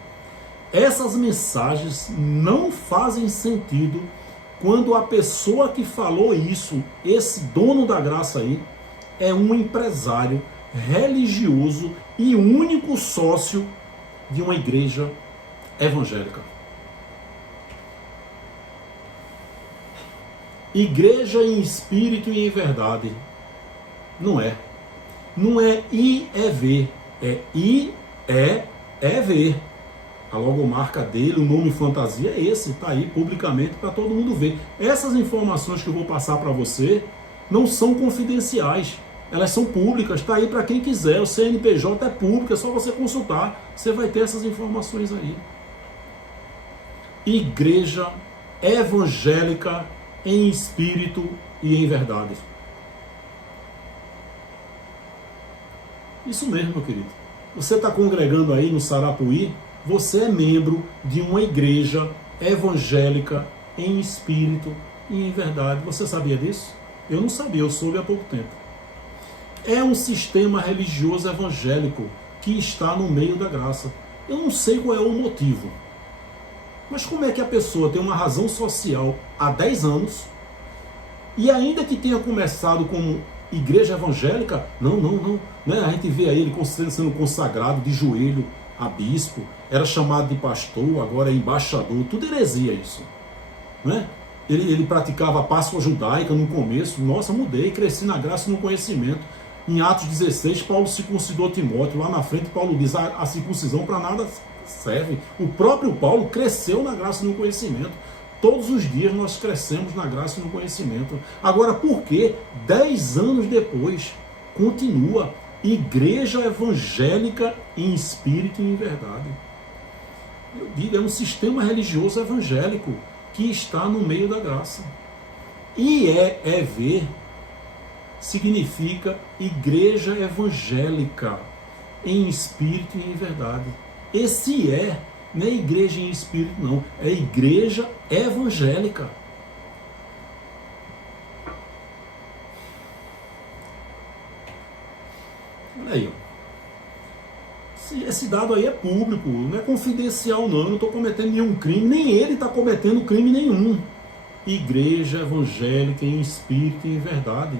essas mensagens não fazem sentido quando a pessoa que falou isso, esse dono da graça aí, é um empresário religioso e único sócio de uma igreja evangélica. Igreja em espírito e em verdade. Não é. Não é IEV. É IEV. A logomarca dele, o nome fantasia é esse. Está aí publicamente para todo mundo ver. Essas informações que eu vou passar para você não são confidenciais. Elas são públicas. Está aí para quem quiser. O CNPJ é público. É só você consultar. Você vai ter essas informações aí. Igreja evangélica em espírito e em verdade. Isso mesmo, meu querido. Você está congregando aí no Sarapuí, você é membro de uma igreja evangélica em espírito e em verdade. Você sabia disso? Eu não sabia, eu soube há pouco tempo. É um sistema religioso evangélico que está no meio da graça. Eu não sei qual é o motivo. Mas como é que a pessoa tem uma razão social há 10 anos e ainda que tenha começado como igreja evangélica, não, né? A gente vê aí ele sendo consagrado de joelho a bispo, era chamado de pastor, agora é embaixador, tudo heresia isso, né? Ele praticava a Páscoa judaica no começo, nossa, mudei, cresci na graça e no conhecimento. Em Atos 16, Paulo circuncidou Timóteo, lá na frente Paulo diz, a circuncisão para nada serve. O próprio Paulo cresceu na graça e no conhecimento. Todos os dias nós crescemos na graça e no conhecimento. Agora, por que 10 anos depois continua igreja evangélica em espírito e em verdade? Eu digo, é um sistema religioso evangélico que está no meio da graça. IEV significa igreja evangélica em espírito e em verdade. Esse não é igreja em espírito, não. É igreja evangélica. Olha aí, ó. Esse dado aí é público, não é confidencial, não. Eu não estou cometendo nenhum crime, nem ele está cometendo crime nenhum. Igreja evangélica em espírito e em verdade.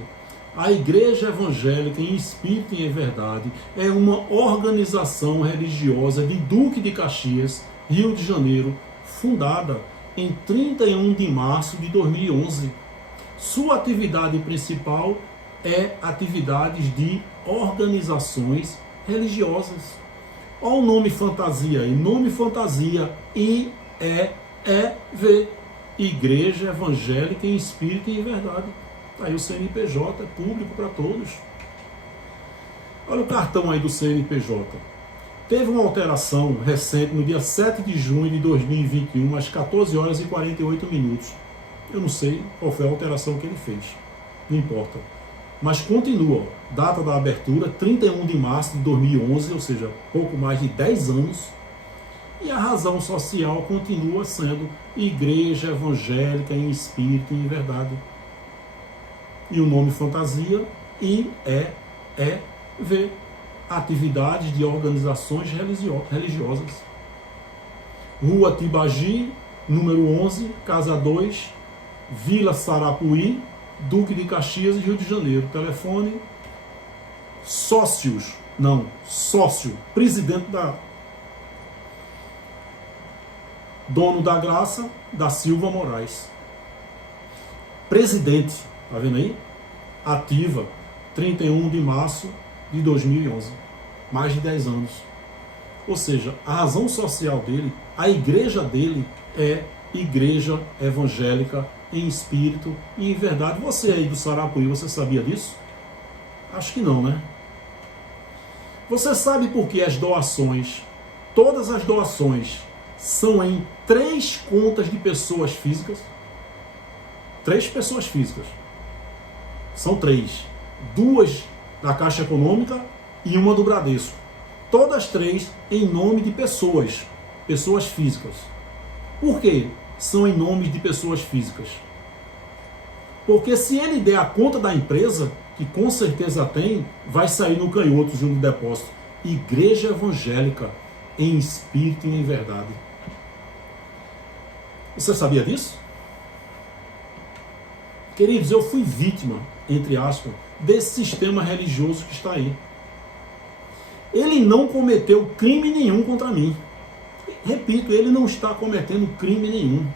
A Igreja Evangélica em Espírito e em Verdade é uma organização religiosa de Duque de Caxias, Rio de Janeiro, fundada em 31 de março de 2011. Sua atividade principal é atividades de organizações religiosas. Olha o nome fantasia aí, nome fantasia, IEEV, Igreja Evangélica em Espírito e em Verdade. Aí o CNPJ é público para todos. Olha o cartão aí do CNPJ. Teve uma alteração recente no dia 7 de junho de 2021, às 14 horas e 48 minutos. Eu não sei qual foi a alteração que ele fez. Não importa. Mas continua. Data da abertura, 31 de março de 2011, ou seja, pouco mais de 10 anos. E a razão social continua sendo Igreja Evangélica em Espírito e em Verdade. E o nome fantasia, IEEV, atividades de organizações religiosas. Rua Tibagi, número 11, Casa 2, Vila Sarapuí, Duque de Caxias, Rio de Janeiro. Telefone, sócio, presidente dono da Graça, da Silva Moraes. Presidente, tá vendo aí? Ativa, 31 de março de 2011. Mais de 10 anos. Ou seja, a razão social dele, a igreja dele é Igreja Evangélica em Espírito e em Verdade. Você aí do Sarapuí, você sabia disso? Acho que não, né? Você sabe por que as doações, todas as doações, são em 3 contas de pessoas físicas? 3 pessoas físicas. São 3. 2 da Caixa Econômica e uma do Bradesco. Todas 3 em nome de pessoas físicas. Por quê? São em nome de pessoas físicas. Porque se ele der a conta da empresa, que com certeza tem, vai sair no canhoto junto do depósito. Igreja Evangélica em Espírito e em Verdade. Você sabia disso? Queridos, eu fui vítima, entre aspas, desse sistema religioso que está aí. Ele não cometeu crime nenhum contra mim. Repito, ele não está cometendo crime nenhum.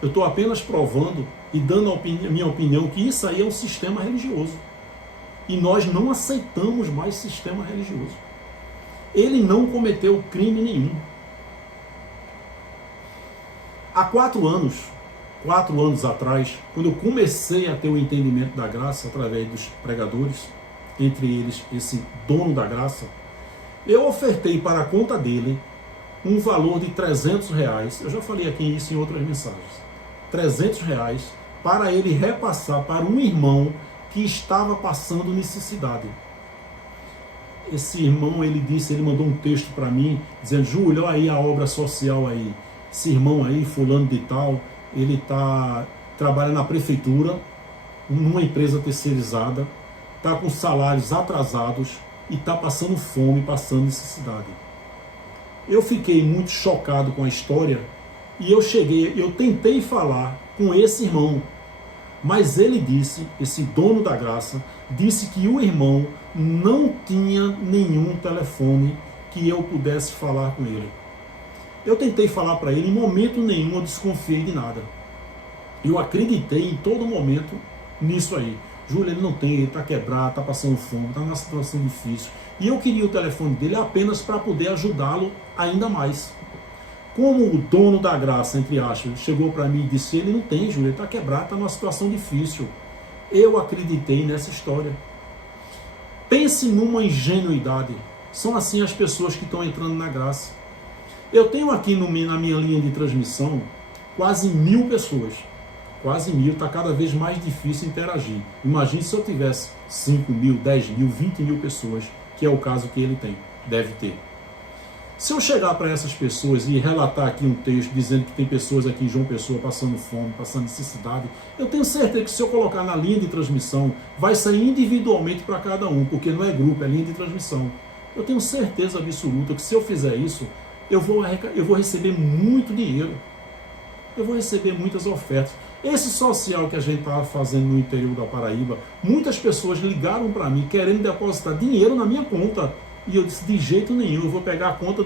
Eu estou apenas provando e dando a minha opinião que isso aí é um sistema religioso. E nós não aceitamos mais sistema religioso. Ele não cometeu crime nenhum. Há 4 anos atrás, quando eu comecei a ter o entendimento da graça através dos pregadores, entre eles esse dono da graça, eu ofertei para a conta dele um valor de R$300, eu já falei aqui isso em outras mensagens, R$300 para ele repassar para um irmão que estava passando necessidade. Esse irmão, ele mandou um texto para mim, dizendo: Júlio, olha aí a obra social aí, esse irmão aí, fulano de tal, ele trabalha na prefeitura, numa empresa terceirizada, está com salários atrasados e está passando fome, passando necessidade. Eu fiquei muito chocado com a história e eu tentei falar com esse irmão, mas ele disse, esse dono da graça, disse que o irmão não tinha nenhum telefone que eu pudesse falar com ele. Eu tentei falar para ele, em momento nenhum eu desconfiei de nada. Eu acreditei em todo momento nisso aí. Júlio, ele não tem, ele está quebrado, está passando fome, está numa situação difícil. E eu queria o telefone dele apenas para poder ajudá-lo ainda mais. Como o dono da graça, entre aspas, chegou para mim e disse, ele não tem, Júlio, ele está quebrado, está numa situação difícil. Eu acreditei nessa história. Pense numa ingenuidade. São assim as pessoas que estão entrando na graça. Eu tenho aqui na minha linha de transmissão quase 1000 pessoas. Quase 1000, está cada vez mais difícil interagir. Imagine se eu tivesse 5.000, 10.000, 20.000 pessoas, que é o caso que ele tem, deve ter. Se eu chegar para essas pessoas e relatar aqui um texto dizendo que tem pessoas aqui em João Pessoa passando fome, passando necessidade, eu tenho certeza que se eu colocar na linha de transmissão, vai sair individualmente para cada um, porque não é grupo, é linha de transmissão. Eu tenho certeza absoluta que se eu fizer isso, eu vou receber muito dinheiro. Eu vou receber muitas ofertas. Esse social que a gente estava fazendo no interior da Paraíba, muitas pessoas ligaram para mim querendo depositar dinheiro na minha conta. E eu disse, de jeito nenhum, eu vou pegar a conta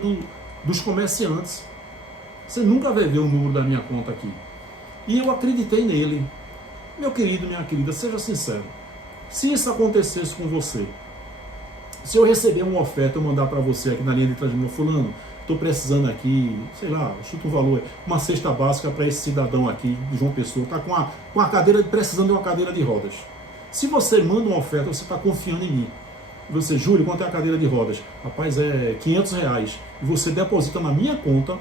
dos comerciantes. Você nunca vai ver o número da minha conta aqui. E eu acreditei nele. Meu querido, minha querida, seja sincero. Se isso acontecesse com você, se eu receber uma oferta, eu mandar para você aqui na linha de transmissão, fulano, estou precisando aqui, sei lá, chuta um valor, uma cesta básica para esse cidadão aqui de João Pessoa, está com a cadeira, precisando de uma cadeira de rodas. Se você manda uma oferta, você está confiando em mim. Você, Júlio, quanto é a cadeira de rodas? Rapaz, é R$500. E você deposita na minha conta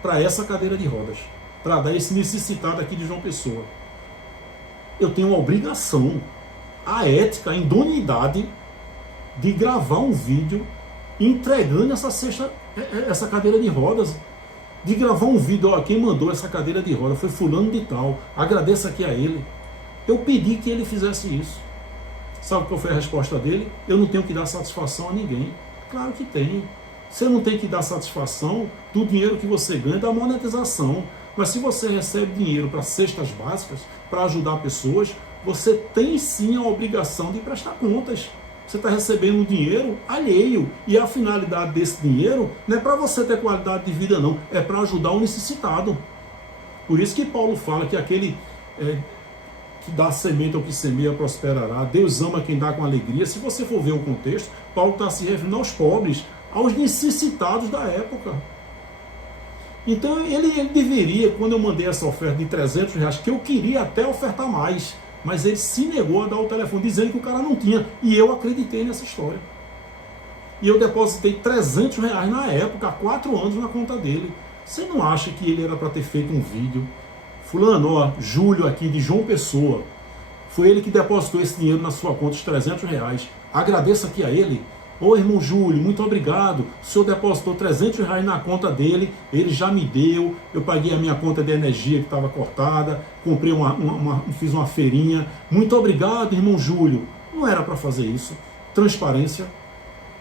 para essa cadeira de rodas. Para dar esse necessitado aqui de João Pessoa. Eu tenho a obrigação, a ética, a idoneidade de gravar um vídeo entregando essa cadeira de rodas. De gravar um vídeo, ó, quem mandou essa cadeira de rodas foi fulano de tal. Agradeça aqui a ele. Eu pedi que ele fizesse isso. Sabe qual foi a resposta dele? Eu não tenho que dar satisfação a ninguém. Claro que tem. Você não tem que dar satisfação do dinheiro que você ganha, da monetização. Mas se você recebe dinheiro para cestas básicas, para ajudar pessoas, você tem sim a obrigação de prestar contas. Você está recebendo um dinheiro alheio. E a finalidade desse dinheiro não é para você ter qualidade de vida, não. É para ajudar o necessitado. Por isso que Paulo fala que aquele... que dá semente ao que semeia prosperará. Deus ama quem dá com alegria. Se você for ver o contexto, Paulo está se referindo aos pobres, aos necessitados da época. Então ele deveria, quando eu mandei essa oferta de R$300, que eu queria até ofertar mais, mas ele se negou a dar o telefone, dizendo que o cara não tinha. E eu acreditei nessa história. E eu depositei R$300 na época, há 4 anos, na conta dele. Você não acha que ele era para ter feito um vídeo? Fulano, ó, Júlio aqui de João Pessoa, foi ele que depositou esse dinheiro na sua conta, os R$300. Agradeça aqui a ele. Ô irmão Júlio, muito obrigado. O senhor depositou R$300 na conta dele, ele já me deu. Eu paguei a minha conta de energia que estava cortada, comprei fiz uma feirinha. Muito obrigado, irmão Júlio. Não era para fazer isso. Transparência.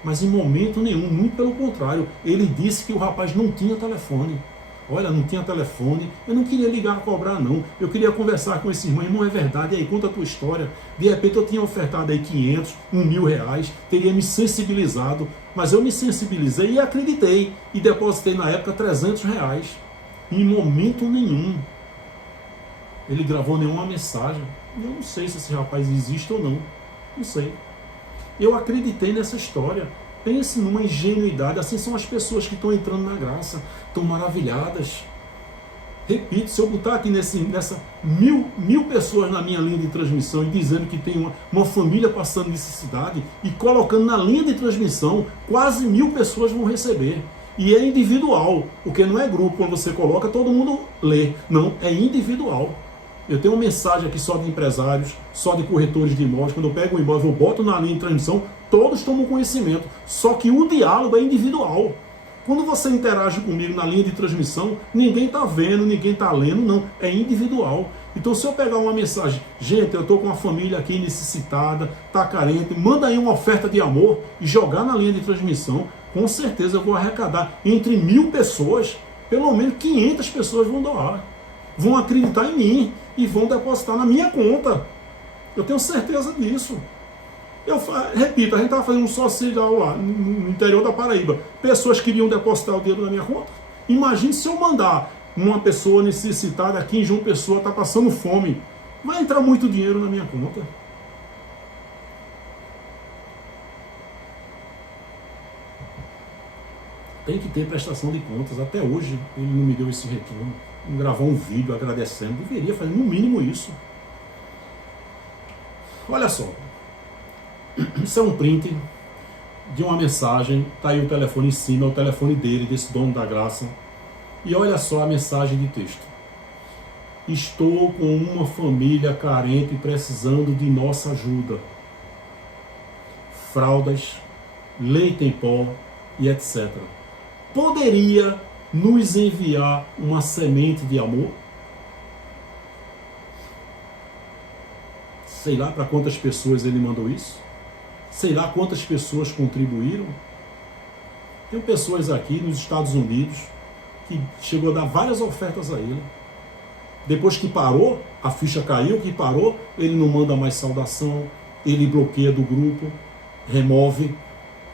Mas em momento nenhum, muito pelo contrário. Ele disse que o rapaz não tinha telefone. Olha, não tinha telefone, eu não queria ligar a cobrar não, eu queria conversar com esse irmão, irmão, é verdade, aí conta a tua história. De repente eu tinha ofertado aí 500, R$1.000, teria me sensibilizado, mas eu me sensibilizei e acreditei, e depositei na época R$300. Em momento nenhum ele gravou nenhuma mensagem. Eu não sei se esse rapaz existe ou não, não sei. Eu acreditei nessa história. Pense numa ingenuidade, assim são as pessoas que estão entrando na graça, estão maravilhadas. Repito, se eu botar aqui nessa mil pessoas na minha linha de transmissão e dizendo que tem uma família passando necessidade e colocando na linha de transmissão, quase 1000 pessoas vão receber. E é individual, porque não é grupo, quando você coloca todo mundo lê, não, é individual. Eu tenho uma mensagem aqui só de empresários, só de corretores de imóveis. Quando eu pego um imóvel, eu boto na linha de transmissão, todos tomam conhecimento. Só que o diálogo é individual. Quando você interage comigo na linha de transmissão, ninguém está vendo, ninguém está lendo, não. É individual. Então, se eu pegar uma mensagem, gente, eu estou com uma família aqui necessitada, está carente, manda aí uma oferta de amor e jogar na linha de transmissão, com certeza eu vou arrecadar entre 1000 pessoas, pelo menos 500 pessoas vão doar. Vão acreditar em mim e vão depositar na minha conta. Eu tenho certeza disso. Eu repito, a gente estava fazendo um social lá no interior da Paraíba. Pessoas queriam depositar o dinheiro na minha conta. Imagine se eu mandar uma pessoa necessitada aqui em João Pessoa, está passando fome. Vai entrar muito dinheiro na minha conta. Tem que ter prestação de contas. Até hoje ele não me deu esse retorno. Não gravou um vídeo agradecendo. Deveria fazer no mínimo isso. Olha só. Isso é um print de uma mensagem. Está aí o telefone em cima, é o telefone dele, desse dono da graça. E olha só a mensagem de texto. Estou com uma família carente precisando de nossa ajuda. Fraldas, leite em pó e etc. Poderia nos enviar uma semente de amor? Sei lá para quantas pessoas ele mandou isso. Sei lá quantas pessoas contribuíram. Tem pessoas aqui nos Estados Unidos que chegou a dar várias ofertas a ele. Depois que parou, a ficha caiu, que parou, ele não manda mais saudação, ele bloqueia do grupo, remove.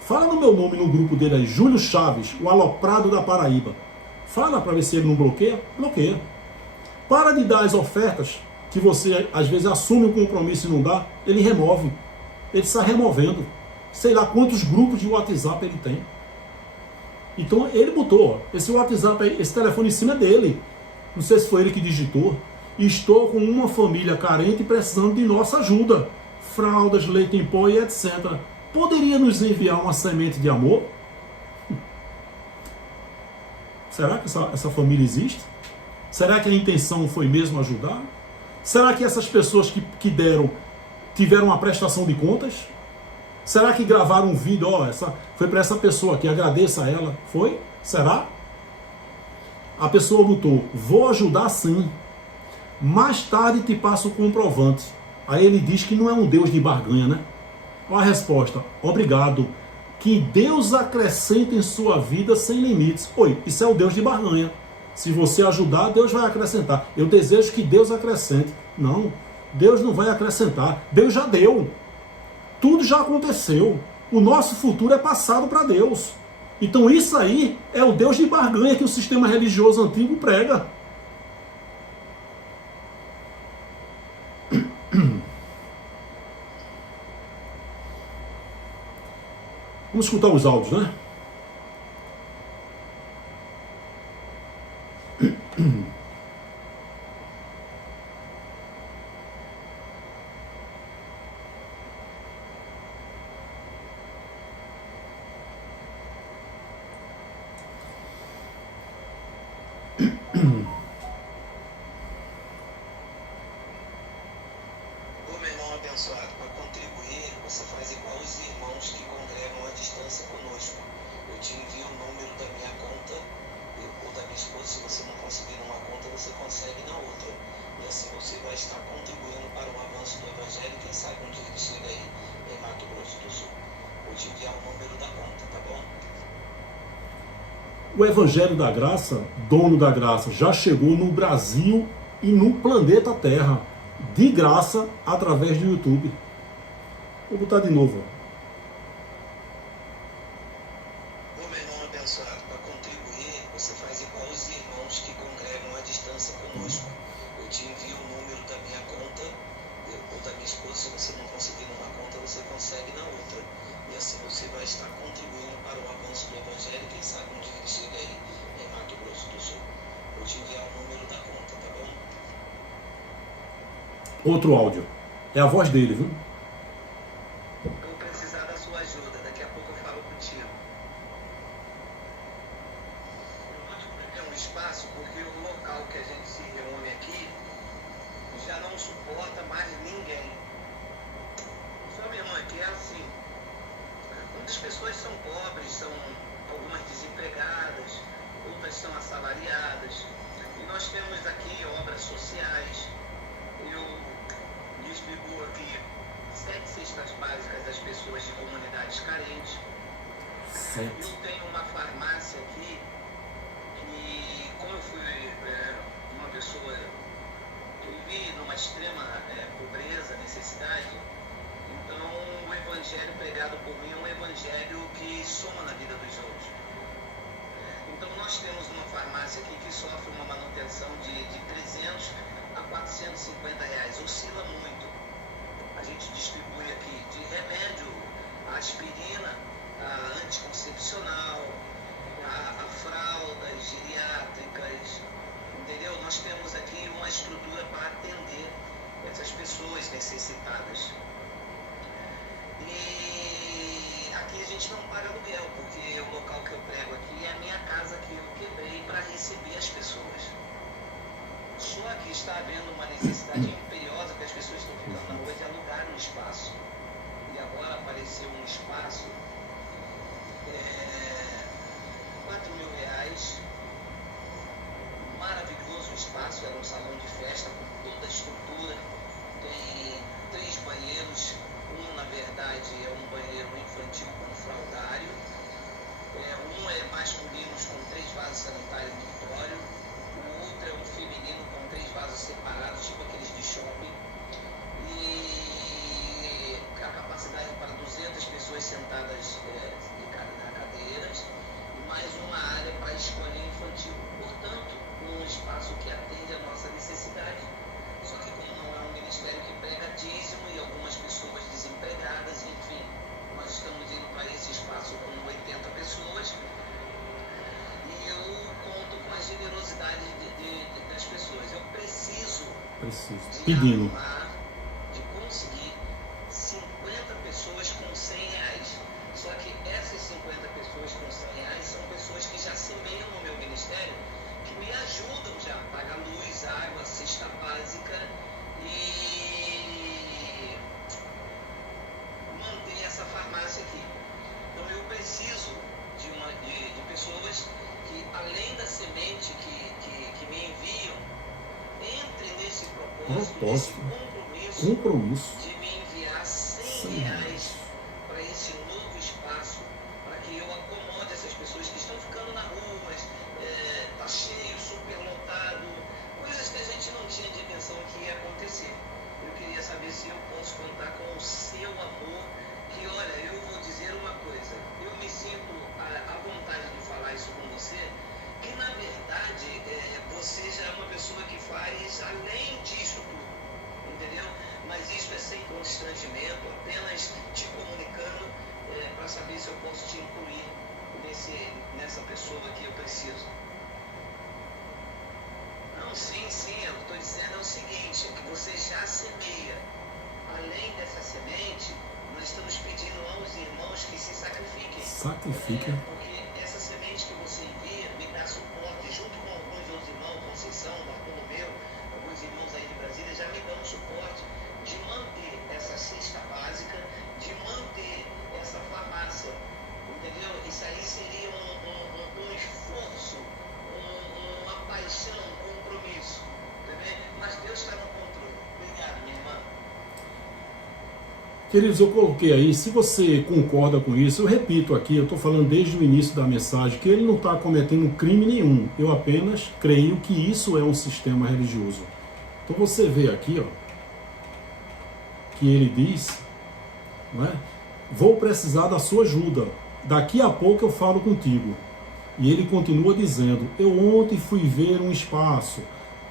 Fala no meu nome no grupo dele aí, Júlio Chaves, o aloprado da Paraíba. Fala para ver se ele não bloqueia. Bloqueia. Para de dar as ofertas que você às vezes assume um compromisso e não dá, ele remove. Ele está removendo. Sei lá quantos grupos de WhatsApp ele tem. Então ele botou, ó, esse WhatsApp aí, esse telefone em cima é dele. Não sei se foi ele que digitou. Estou com uma família carente precisando de nossa ajuda. Fraldas, leite em pó e etc. Poderia nos enviar uma semente de amor? Será que essa família existe? Será que a intenção foi mesmo ajudar? Será que essas pessoas que deram tiveram uma prestação de contas? Será que gravaram um vídeo? Ó, foi para essa pessoa aqui, agradeça a ela. Foi? Será? A pessoa botou, vou ajudar sim. Mais tarde te passo o comprovante. Aí ele diz que não é um Deus de barganha, né? Olha a resposta. Obrigado. Que Deus acrescente em sua vida sem limites. Oi, isso é o Deus de barganha. Se você ajudar, Deus vai acrescentar. Eu desejo que Deus acrescente. Não, Deus não vai acrescentar. Deus já deu. Tudo já aconteceu. O nosso futuro é passado para Deus. Então isso aí é o Deus de barganha que o sistema religioso antigo prega. Vamos escutar os áudios, né? Abençoado, para contribuir, você faz igual os irmãos que congregam à distância conosco. Eu te envio o número da minha conta ou da minha esposa. Se você não conseguir numa conta, você consegue na outra. E assim você vai estar contribuindo para o avanço do Evangelho. Quem sabe um dia ele chega aí em Mato Grosso do Sul. Vou te enviar o número da conta, tá bom? O Evangelho da Graça, dono da graça, já chegou no Brasil e no planeta Terra. De graça, através do YouTube. Vou botar de novo. Ô meu irmão abençoado, para contribuir, você faz igual os irmãos que congregam à distância conosco. Eu te envio o número da minha conta ou da minha esposa. Se você não conseguir numa conta, você consegue na outra. E assim você vai estar contribuindo para o avanço do Evangelho. Quem sabe um dia ele chega aí em Mato Grosso do Sul. Vou te enviar o número da conta, tá bom? Outro áudio. É a voz dele, viu? Eu vou precisar da sua ajuda. Daqui a pouco eu falo contigo. Eu vou te pedir um espaço porque o local que a gente se reúne aqui já não suporta mais ninguém. Só, meu irmão, aqui é assim. Muitas pessoas são pobres, são algumas desempregadas, outras são assalariadas. E nós temos aqui obras sociais. Eu distribuo aqui 7 cestas básicas das pessoas de comunidades carentes. 7. Eu tenho uma farmácia aqui que, como eu fui uma pessoa que vivi numa extrema pobreza, necessidade, então o evangelho pregado por mim é um evangelho que soma na vida dos outros. Então nós temos uma farmácia aqui que sofre uma manutenção de 300 a 450 reais, oscila muito. A gente distribui aqui de remédio, a aspirina, a anticoncepcional, a sanitária no dormitório, o outro é um feminino com 3 vasos separados, tipo aqueles de shopping, e a capacidade para 200 pessoas sentadas na cadeiras, e mais uma área para escolinha infantil. Portanto, um espaço que atende a nossa necessidade. Só que como não é um ministério que prega dízimo e algumas pessoas desempregadas, enfim, nós estamos indo para esse espaço com 80 pessoas e eu conto com a generosidade das pessoas. Eu preciso pedindo, de conseguir 50 pessoas com R$100. Só que essas 50 pessoas com R$100 são pessoas que já semeiam no meu ministério, que me ajudam já a pagar luz, água, cesta básica e manter essa farmácia aqui. Então eu preciso de pessoas que, além da semente que me enviam, entrem nesse propósito, nesse compromisso de me enviar R$100 para esse novo espaço, para que eu acomode essas pessoas que estão ficando na rua, está cheio, superlotado, coisas que a gente não tinha dimensão que ia acontecer. Eu queria saber se eu posso contar com o seu amor, que olha, eu vou dizer uma coisa, eu me sinto à vontade de falar isso com você, que na verdade você já é uma pessoa que faz além disso tudo, entendeu? Mas isso é sem constrangimento, apenas te comunicando para saber se eu posso te incluir nessa pessoa que eu preciso. Não, sim, eu estou dizendo é o seguinte, é que você já semeia. Além dessa semente, nós estamos pedindo aos irmãos que se sacrifiquem. Porque essa semente que você envia me dá suporte, junto com alguns outros irmãos, Conceição, Bartolomeu, alguns irmãos aí de Brasília, já me dão suporte de manter essa cesta básica, de manter essa farmácia, entendeu? Isso aí seria um esforço, uma paixão, um compromisso, entendeu? Mas Deus está no controle. Obrigado, minha irmã. Queridos, eu coloquei aí, se você concorda com isso, eu repito aqui, eu estou falando desde o início da mensagem, que ele não está cometendo crime nenhum, eu apenas creio que isso é um sistema religioso. Então você vê aqui, ó, que ele diz, não é? Vou precisar da sua ajuda, daqui a pouco eu falo contigo. E ele continua dizendo, eu ontem fui ver um espaço,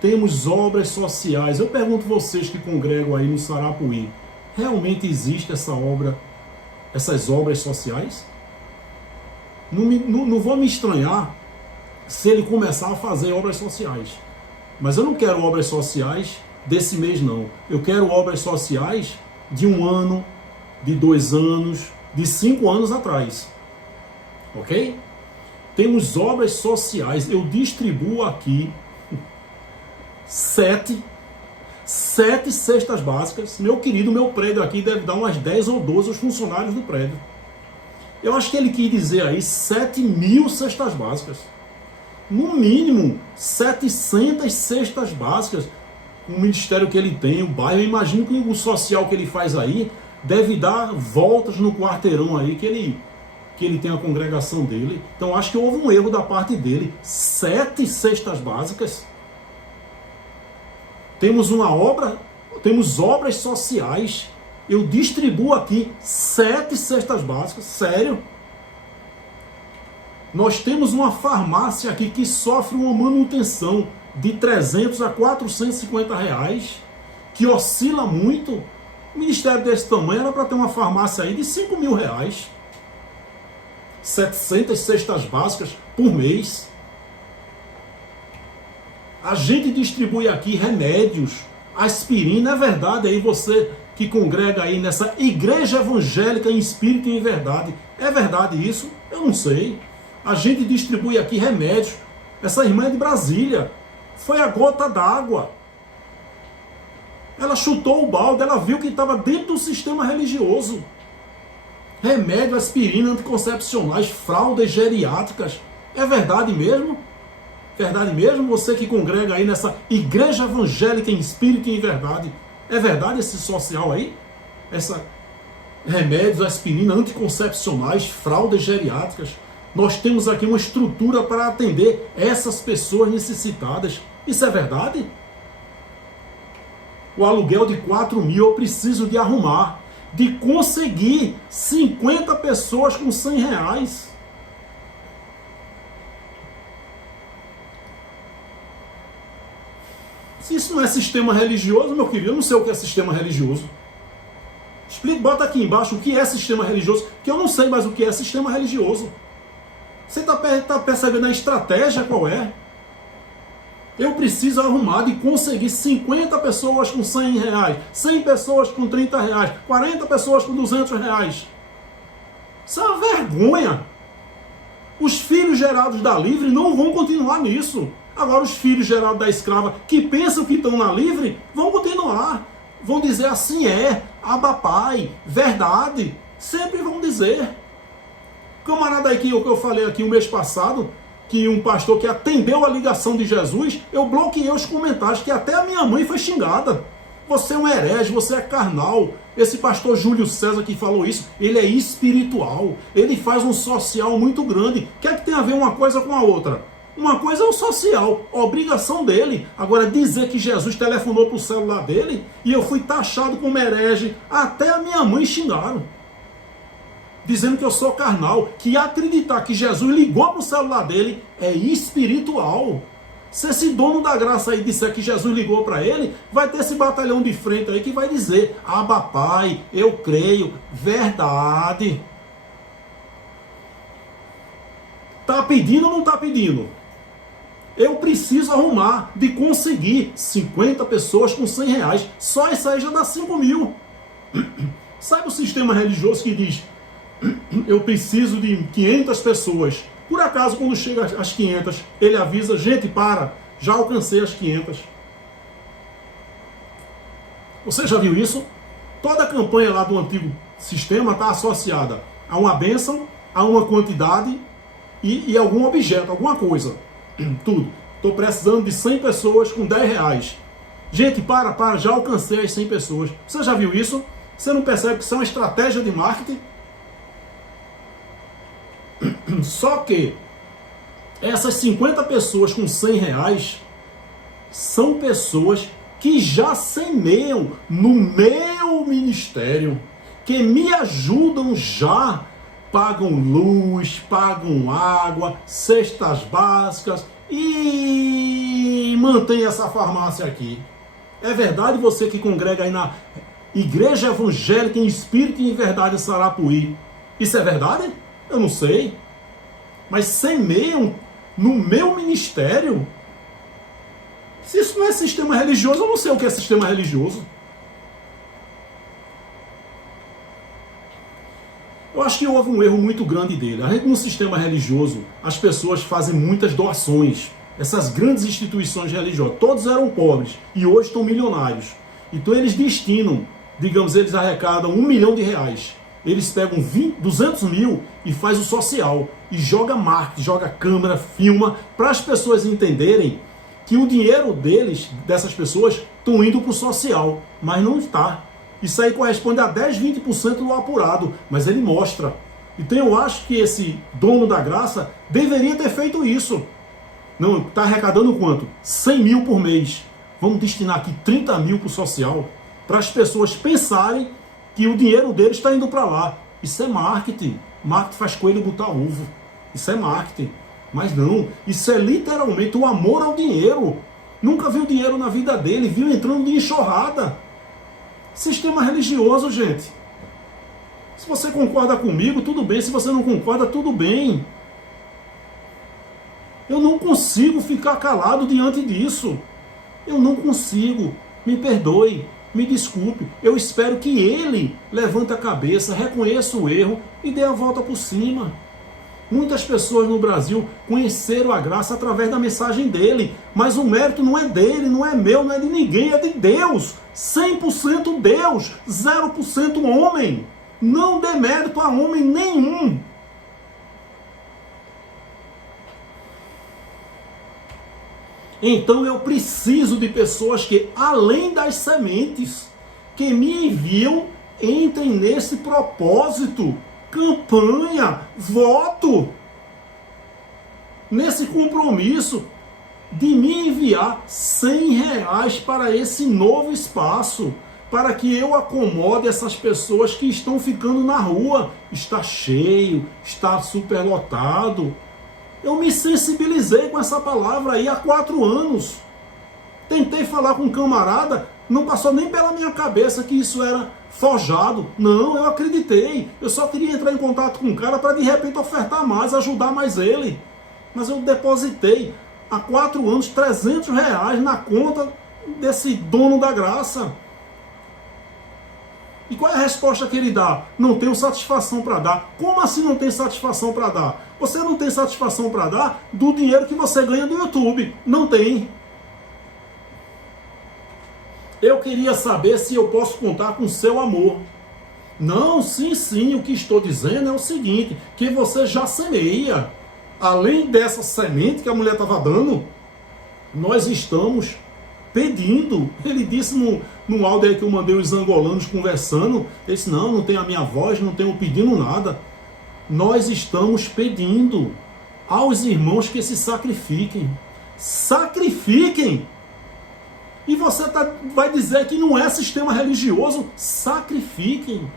temos obras sociais. Eu pergunto vocês que congregam aí no Sarapuí, realmente existe essa obra, essas obras sociais? Não vou me estranhar se ele começar a fazer obras sociais. Mas eu não quero obras sociais desse mês, não. Eu quero obras sociais de 1 ano, de 2 anos, de 5 anos atrás. Ok? Temos obras sociais. Eu distribuo aqui 7 cestas básicas. Meu querido, meu prédio aqui deve dar umas 10 ou 12 os funcionários do prédio. Eu acho que ele quis dizer aí 7.000 cestas básicas. No mínimo 700 cestas básicas. O ministério que ele tem, o bairro, eu imagino que o social que ele faz aí deve dar voltas no quarteirão aí que ele tem a congregação dele. Então acho que houve um erro da parte dele. 7 cestas básicas. Temos obras sociais. Eu distribuo aqui 7 cestas básicas. Sério? Nós temos uma farmácia aqui que sofre uma manutenção de 300 a 450 reais, que oscila muito. Um ministério desse tamanho era para ter uma farmácia aí de 5 mil reais. 700 cestas básicas por mês. A gente distribui aqui remédios, aspirina, é verdade aí você que congrega aí nessa igreja evangélica em espírito e em verdade. É verdade isso? Eu não sei. A gente distribui aqui remédios. Essa irmã é de Brasília. Foi a gota d'água. Ela chutou o balde, ela viu que estava dentro do sistema religioso. Remédio, aspirina, anticoncepcionais, fraldas geriátricas. É verdade mesmo? Verdade mesmo? Você que congrega aí nessa igreja evangélica em espírito e em verdade. É verdade esse social aí? Remédios, aspirina, anticoncepcionais, fraldas geriátricas. Nós temos aqui uma estrutura para atender essas pessoas necessitadas. Isso é verdade? O aluguel de 4.000 eu preciso de arrumar, de conseguir 50 pessoas com R$100. Se isso não é sistema religioso, meu querido, eu não sei o que é sistema religioso. Explica, bota aqui embaixo o que é sistema religioso, que eu não sei mais o que é sistema religioso. Você está percebendo a estratégia qual é? Eu preciso arrumar de conseguir 50 pessoas com R$100, 100 pessoas com R$30, 40 pessoas com R$200. Isso é uma vergonha. Os filhos gerados da Livre não vão continuar nisso. Agora os filhos gerados da escrava, que pensam que estão na Livre, vão continuar. Vão dizer assim Abba Pai, verdade. Sempre vão dizer. Camarada aí que eu falei aqui o mês passado, que um pastor que atendeu a ligação de Jesus, eu bloqueei os comentários, que até a minha mãe foi xingada. Você é um herege, você é carnal. Esse pastor Júlio César que falou isso, ele é espiritual. Ele faz um social muito grande. O que é que tem a ver uma coisa com a outra? Uma coisa é o social, a obrigação dele. Agora, dizer que Jesus telefonou para o celular dele e eu fui taxado como herege, até a minha mãe xingaram. Dizendo que eu sou carnal, que acreditar que Jesus ligou para o celular dele é espiritual. Se esse dono da graça aí disser que Jesus ligou para ele, vai ter esse batalhão de frente aí que vai dizer: Abba Pai, eu creio, verdade. Tá pedindo ou não tá pedindo? Eu preciso arrumar de conseguir 50 pessoas com R$100. Só isso aí já dá 5.000. Sabe o sistema religioso que diz: eu preciso de 500 pessoas. Por acaso, quando chega às 500, ele avisa: gente, já alcancei as 500. Você já viu isso? Toda a campanha lá do antigo sistema está associada a uma bênção, a uma quantidade e algum objeto, alguma coisa. Tudo. Estou precisando de 100 pessoas com R$10. Gente, já alcancei as 100 pessoas. Você já viu isso? Você não percebe que isso é uma estratégia de marketing? Só que essas 50 pessoas com R$100 são pessoas que já semeiam no meu ministério, que me ajudam já, pagam luz, pagam água, cestas básicas e mantém essa farmácia aqui. É verdade, você que congrega aí na Igreja Evangélica em Espírito e em Verdade em Sarapuí, isso é verdade? Eu não sei. Mas semeiam no meu ministério? Se isso não é sistema religioso, eu não sei o que é sistema religioso. Eu acho que houve um erro muito grande dele. A gente, no sistema religioso, as pessoas fazem muitas doações. Essas grandes instituições religiosas, todos eram pobres e hoje estão milionários. Então eles destinam, digamos, eles arrecadam R$1 milhão. Eles pegam 200 mil e faz o social. E joga marketing, joga câmera, filma, para as pessoas entenderem que o dinheiro deles, dessas pessoas, estão indo para o social. Mas não está. Isso aí corresponde a 10, 20% do apurado, mas ele mostra. Então eu acho que esse dono da graça deveria ter feito isso. Não, está arrecadando quanto? 100 mil por mês. Vamos destinar aqui 30 mil para o social, para as pessoas pensarem que o dinheiro deles está indo para lá. Isso é marketing. Marketing faz coelho botar ovo. Isso é marketing. Mas não, isso é literalmente o amor ao dinheiro. Nunca viu dinheiro na vida dele, viu entrando de enxurrada. Sistema religioso, gente. Se você concorda comigo, tudo bem. Se você não concorda, tudo bem. Eu não consigo ficar calado diante disso. Eu não consigo. Me perdoe, me desculpe. Eu espero que ele levante a cabeça, reconheça o erro e dê a volta por cima. Muitas pessoas no Brasil conheceram a graça através da mensagem dele, mas o mérito não é dele, não é meu, não é de ninguém, é de Deus. 100% Deus, 0% homem. Não dê mérito a homem nenhum. Então eu preciso de pessoas que, além das sementes, que me enviam, entrem nesse propósito. Campanha, voto. nesse compromisso de me enviar R$100 para esse novo espaço, para que eu acomode essas pessoas que estão ficando na rua. Está cheio, está superlotado. Eu me sensibilizei com essa palavra aí há 4 anos. Tentei falar com um camarada, não passou nem pela minha cabeça que isso era forjado. Não, eu acreditei. Eu só queria entrar em contato com o cara para de repente ofertar mais, ajudar mais ele. Mas eu depositei há 4 anos R$300 na conta desse dono da graça. E qual é a resposta que ele dá? Não tenho satisfação para dar. Como assim não tem satisfação para dar? Você não tem satisfação para dar do dinheiro que você ganha do YouTube. Não tem. Eu queria saber se eu posso contar com o seu amor. Não, sim, o que estou dizendo é o seguinte, que você já semeia. Além dessa semente que a mulher estava dando, nós estamos pedindo. Ele disse no áudio aí que eu mandei os angolanos conversando, ele disse, não tem a minha voz, não tenho pedindo nada. Nós estamos pedindo aos irmãos que se sacrifiquem. Sacrifiquem! E você vai dizer que não é sistema religioso? Sacrifiquem!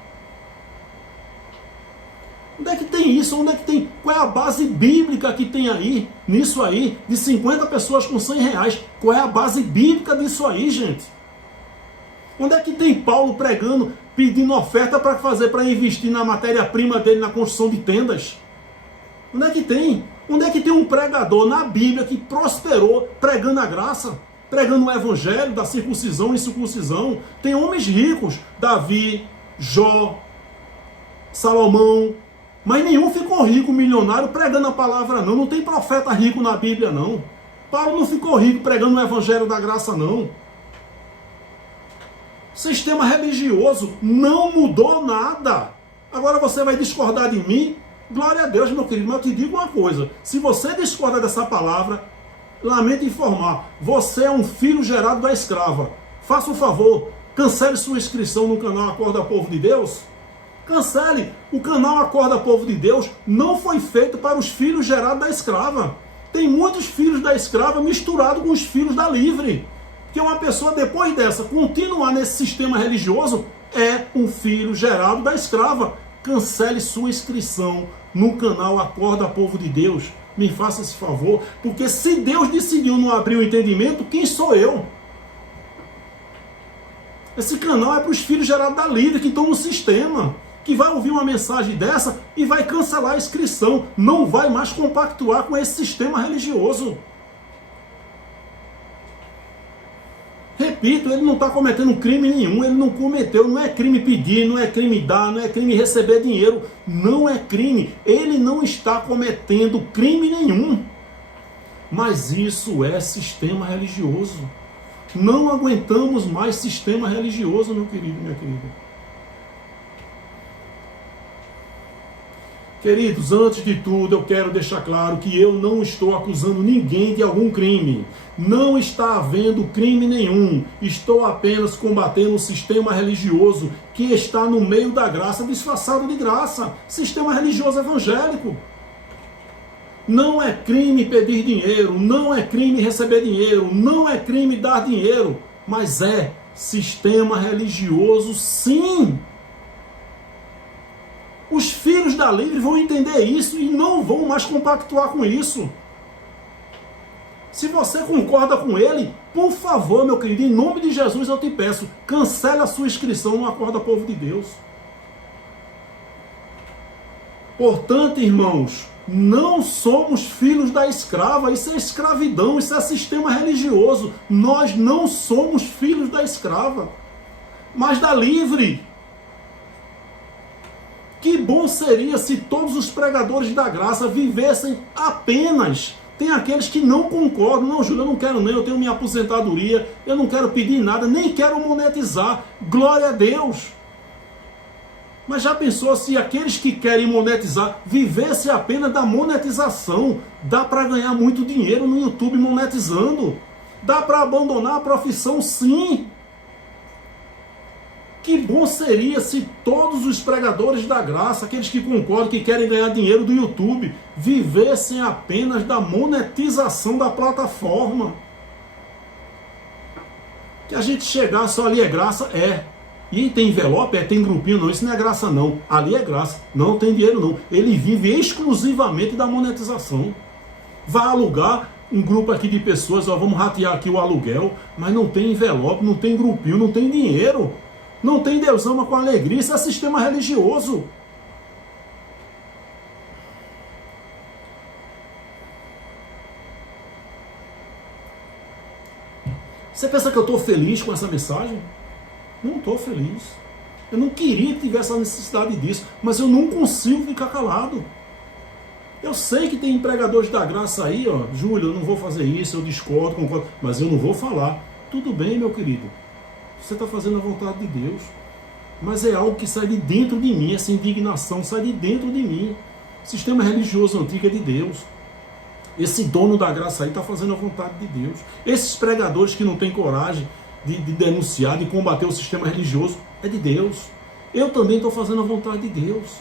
Onde é que tem isso? Onde é que tem? Qual é a base bíblica que tem aí? Nisso aí, de 50 pessoas com R$100. Qual é a base bíblica disso aí, gente? Onde é que tem Paulo pregando, pedindo oferta para fazer, para investir na matéria-prima dele na construção de tendas? Onde é que tem? Onde é que tem um pregador na Bíblia que prosperou pregando a graça? Pregando o evangelho da circuncisão e incircuncisão? Tem homens ricos, Davi, Jó, Salomão, mas nenhum ficou rico, milionário, pregando a palavra não. Não tem profeta rico na Bíblia, não. Paulo não ficou rico pregando o evangelho da graça, não. O sistema religioso não mudou nada. Agora você vai discordar de mim? Glória a Deus, meu querido, mas eu te digo uma coisa. Se você discorda dessa palavra, lamento informar, você é um filho gerado da escrava. Faça um favor, cancele sua inscrição no canal Acorda Povo de Deus. Cancele. O canal Acorda Povo de Deus não foi feito para os filhos gerados da escrava. Tem muitos filhos da escrava misturados com os filhos da livre. Porque uma pessoa, depois dessa, continuar nesse sistema religioso, é um filho gerado da escrava. Cancele sua inscrição no canal Acorda Povo de Deus. Me faça esse favor, porque se Deus decidiu não abrir o entendimento, quem sou eu? Esse canal é para os filhos gerados da livre, que estão no sistema, que vai ouvir uma mensagem dessa e vai cancelar a inscrição, não vai mais compactuar com esse sistema religioso. Repito, ele não está cometendo crime nenhum, ele não cometeu, não é crime pedir, não é crime dar, não é crime receber dinheiro, não é crime, ele não está cometendo crime nenhum. Mas isso é sistema religioso. Não aguentamos mais sistema religioso, meu querido, minha querida. Queridos, antes de tudo, eu quero deixar claro que eu não estou acusando ninguém de algum crime. Não está havendo crime nenhum. Estou apenas combatendo o sistema religioso que está no meio da graça, disfarçado de graça. Sistema religioso evangélico. Não é crime pedir dinheiro, não é crime receber dinheiro, não é crime dar dinheiro, mas é sistema religioso, sim. Os filhos da livre vão entender isso e não vão mais compactuar com isso. Se você concorda com ele, por favor, meu querido, em nome de Jesus eu te peço, cancele a sua inscrição no Acorda Povo de Deus. Portanto, irmãos, não somos filhos da escrava, isso é escravidão, isso é sistema religioso. Nós não somos filhos da escrava, mas da livre. Que bom seria se todos os pregadores da graça vivessem apenas. Tem aqueles que não concordam. Não, Júlio, eu não quero nem, eu tenho minha aposentadoria, eu não quero pedir nada, nem quero monetizar. Glória a Deus. Mas já pensou se aqueles que querem monetizar vivessem apenas da monetização? Dá para ganhar muito dinheiro no YouTube monetizando. Dá para abandonar a profissão, sim. Que bom seria se todos os pregadores da graça, aqueles que concordam, que querem ganhar dinheiro do YouTube, vivessem apenas da monetização da plataforma. Que a gente chegar só ali é graça, é. E tem envelope, tem grupinho, não, isso não é graça não. Ali é graça, não tem dinheiro não. Ele vive exclusivamente da monetização. Vai alugar um grupo aqui de pessoas, ó, vamos ratear aqui o aluguel, mas não tem envelope, não tem grupinho, não tem dinheiro. Não tem Deus ama com alegria, isso é sistema religioso. Você pensa que eu estou feliz com essa mensagem? Não estou feliz. Eu não queria que tivesse a necessidade disso, mas eu não consigo ficar calado. Eu sei que tem empregadores da graça aí, ó, Júlio, eu não vou fazer isso, eu discordo, concordo, mas eu não vou falar. Tudo bem, meu querido. Você está fazendo a vontade de Deus. Mas é algo que sai de dentro de mim, essa indignação sai de dentro de mim. O sistema religioso antigo é de Deus. Esse dono da graça aí está fazendo a vontade de Deus. Esses pregadores que não têm coragem de denunciar, de combater o sistema religioso, é de Deus. Eu também estou fazendo a vontade de Deus.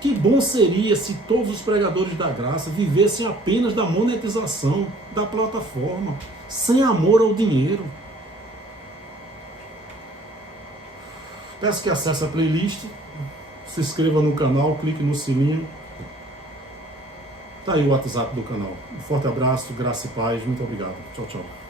Que bom seria se todos os pregadores da graça vivessem apenas da monetização da plataforma, sem amor ao dinheiro. Peço que acesse a playlist, se inscreva no canal, clique no sininho. Tá aí o WhatsApp do canal. Um forte abraço, graça e paz. Muito obrigado. Tchau, tchau.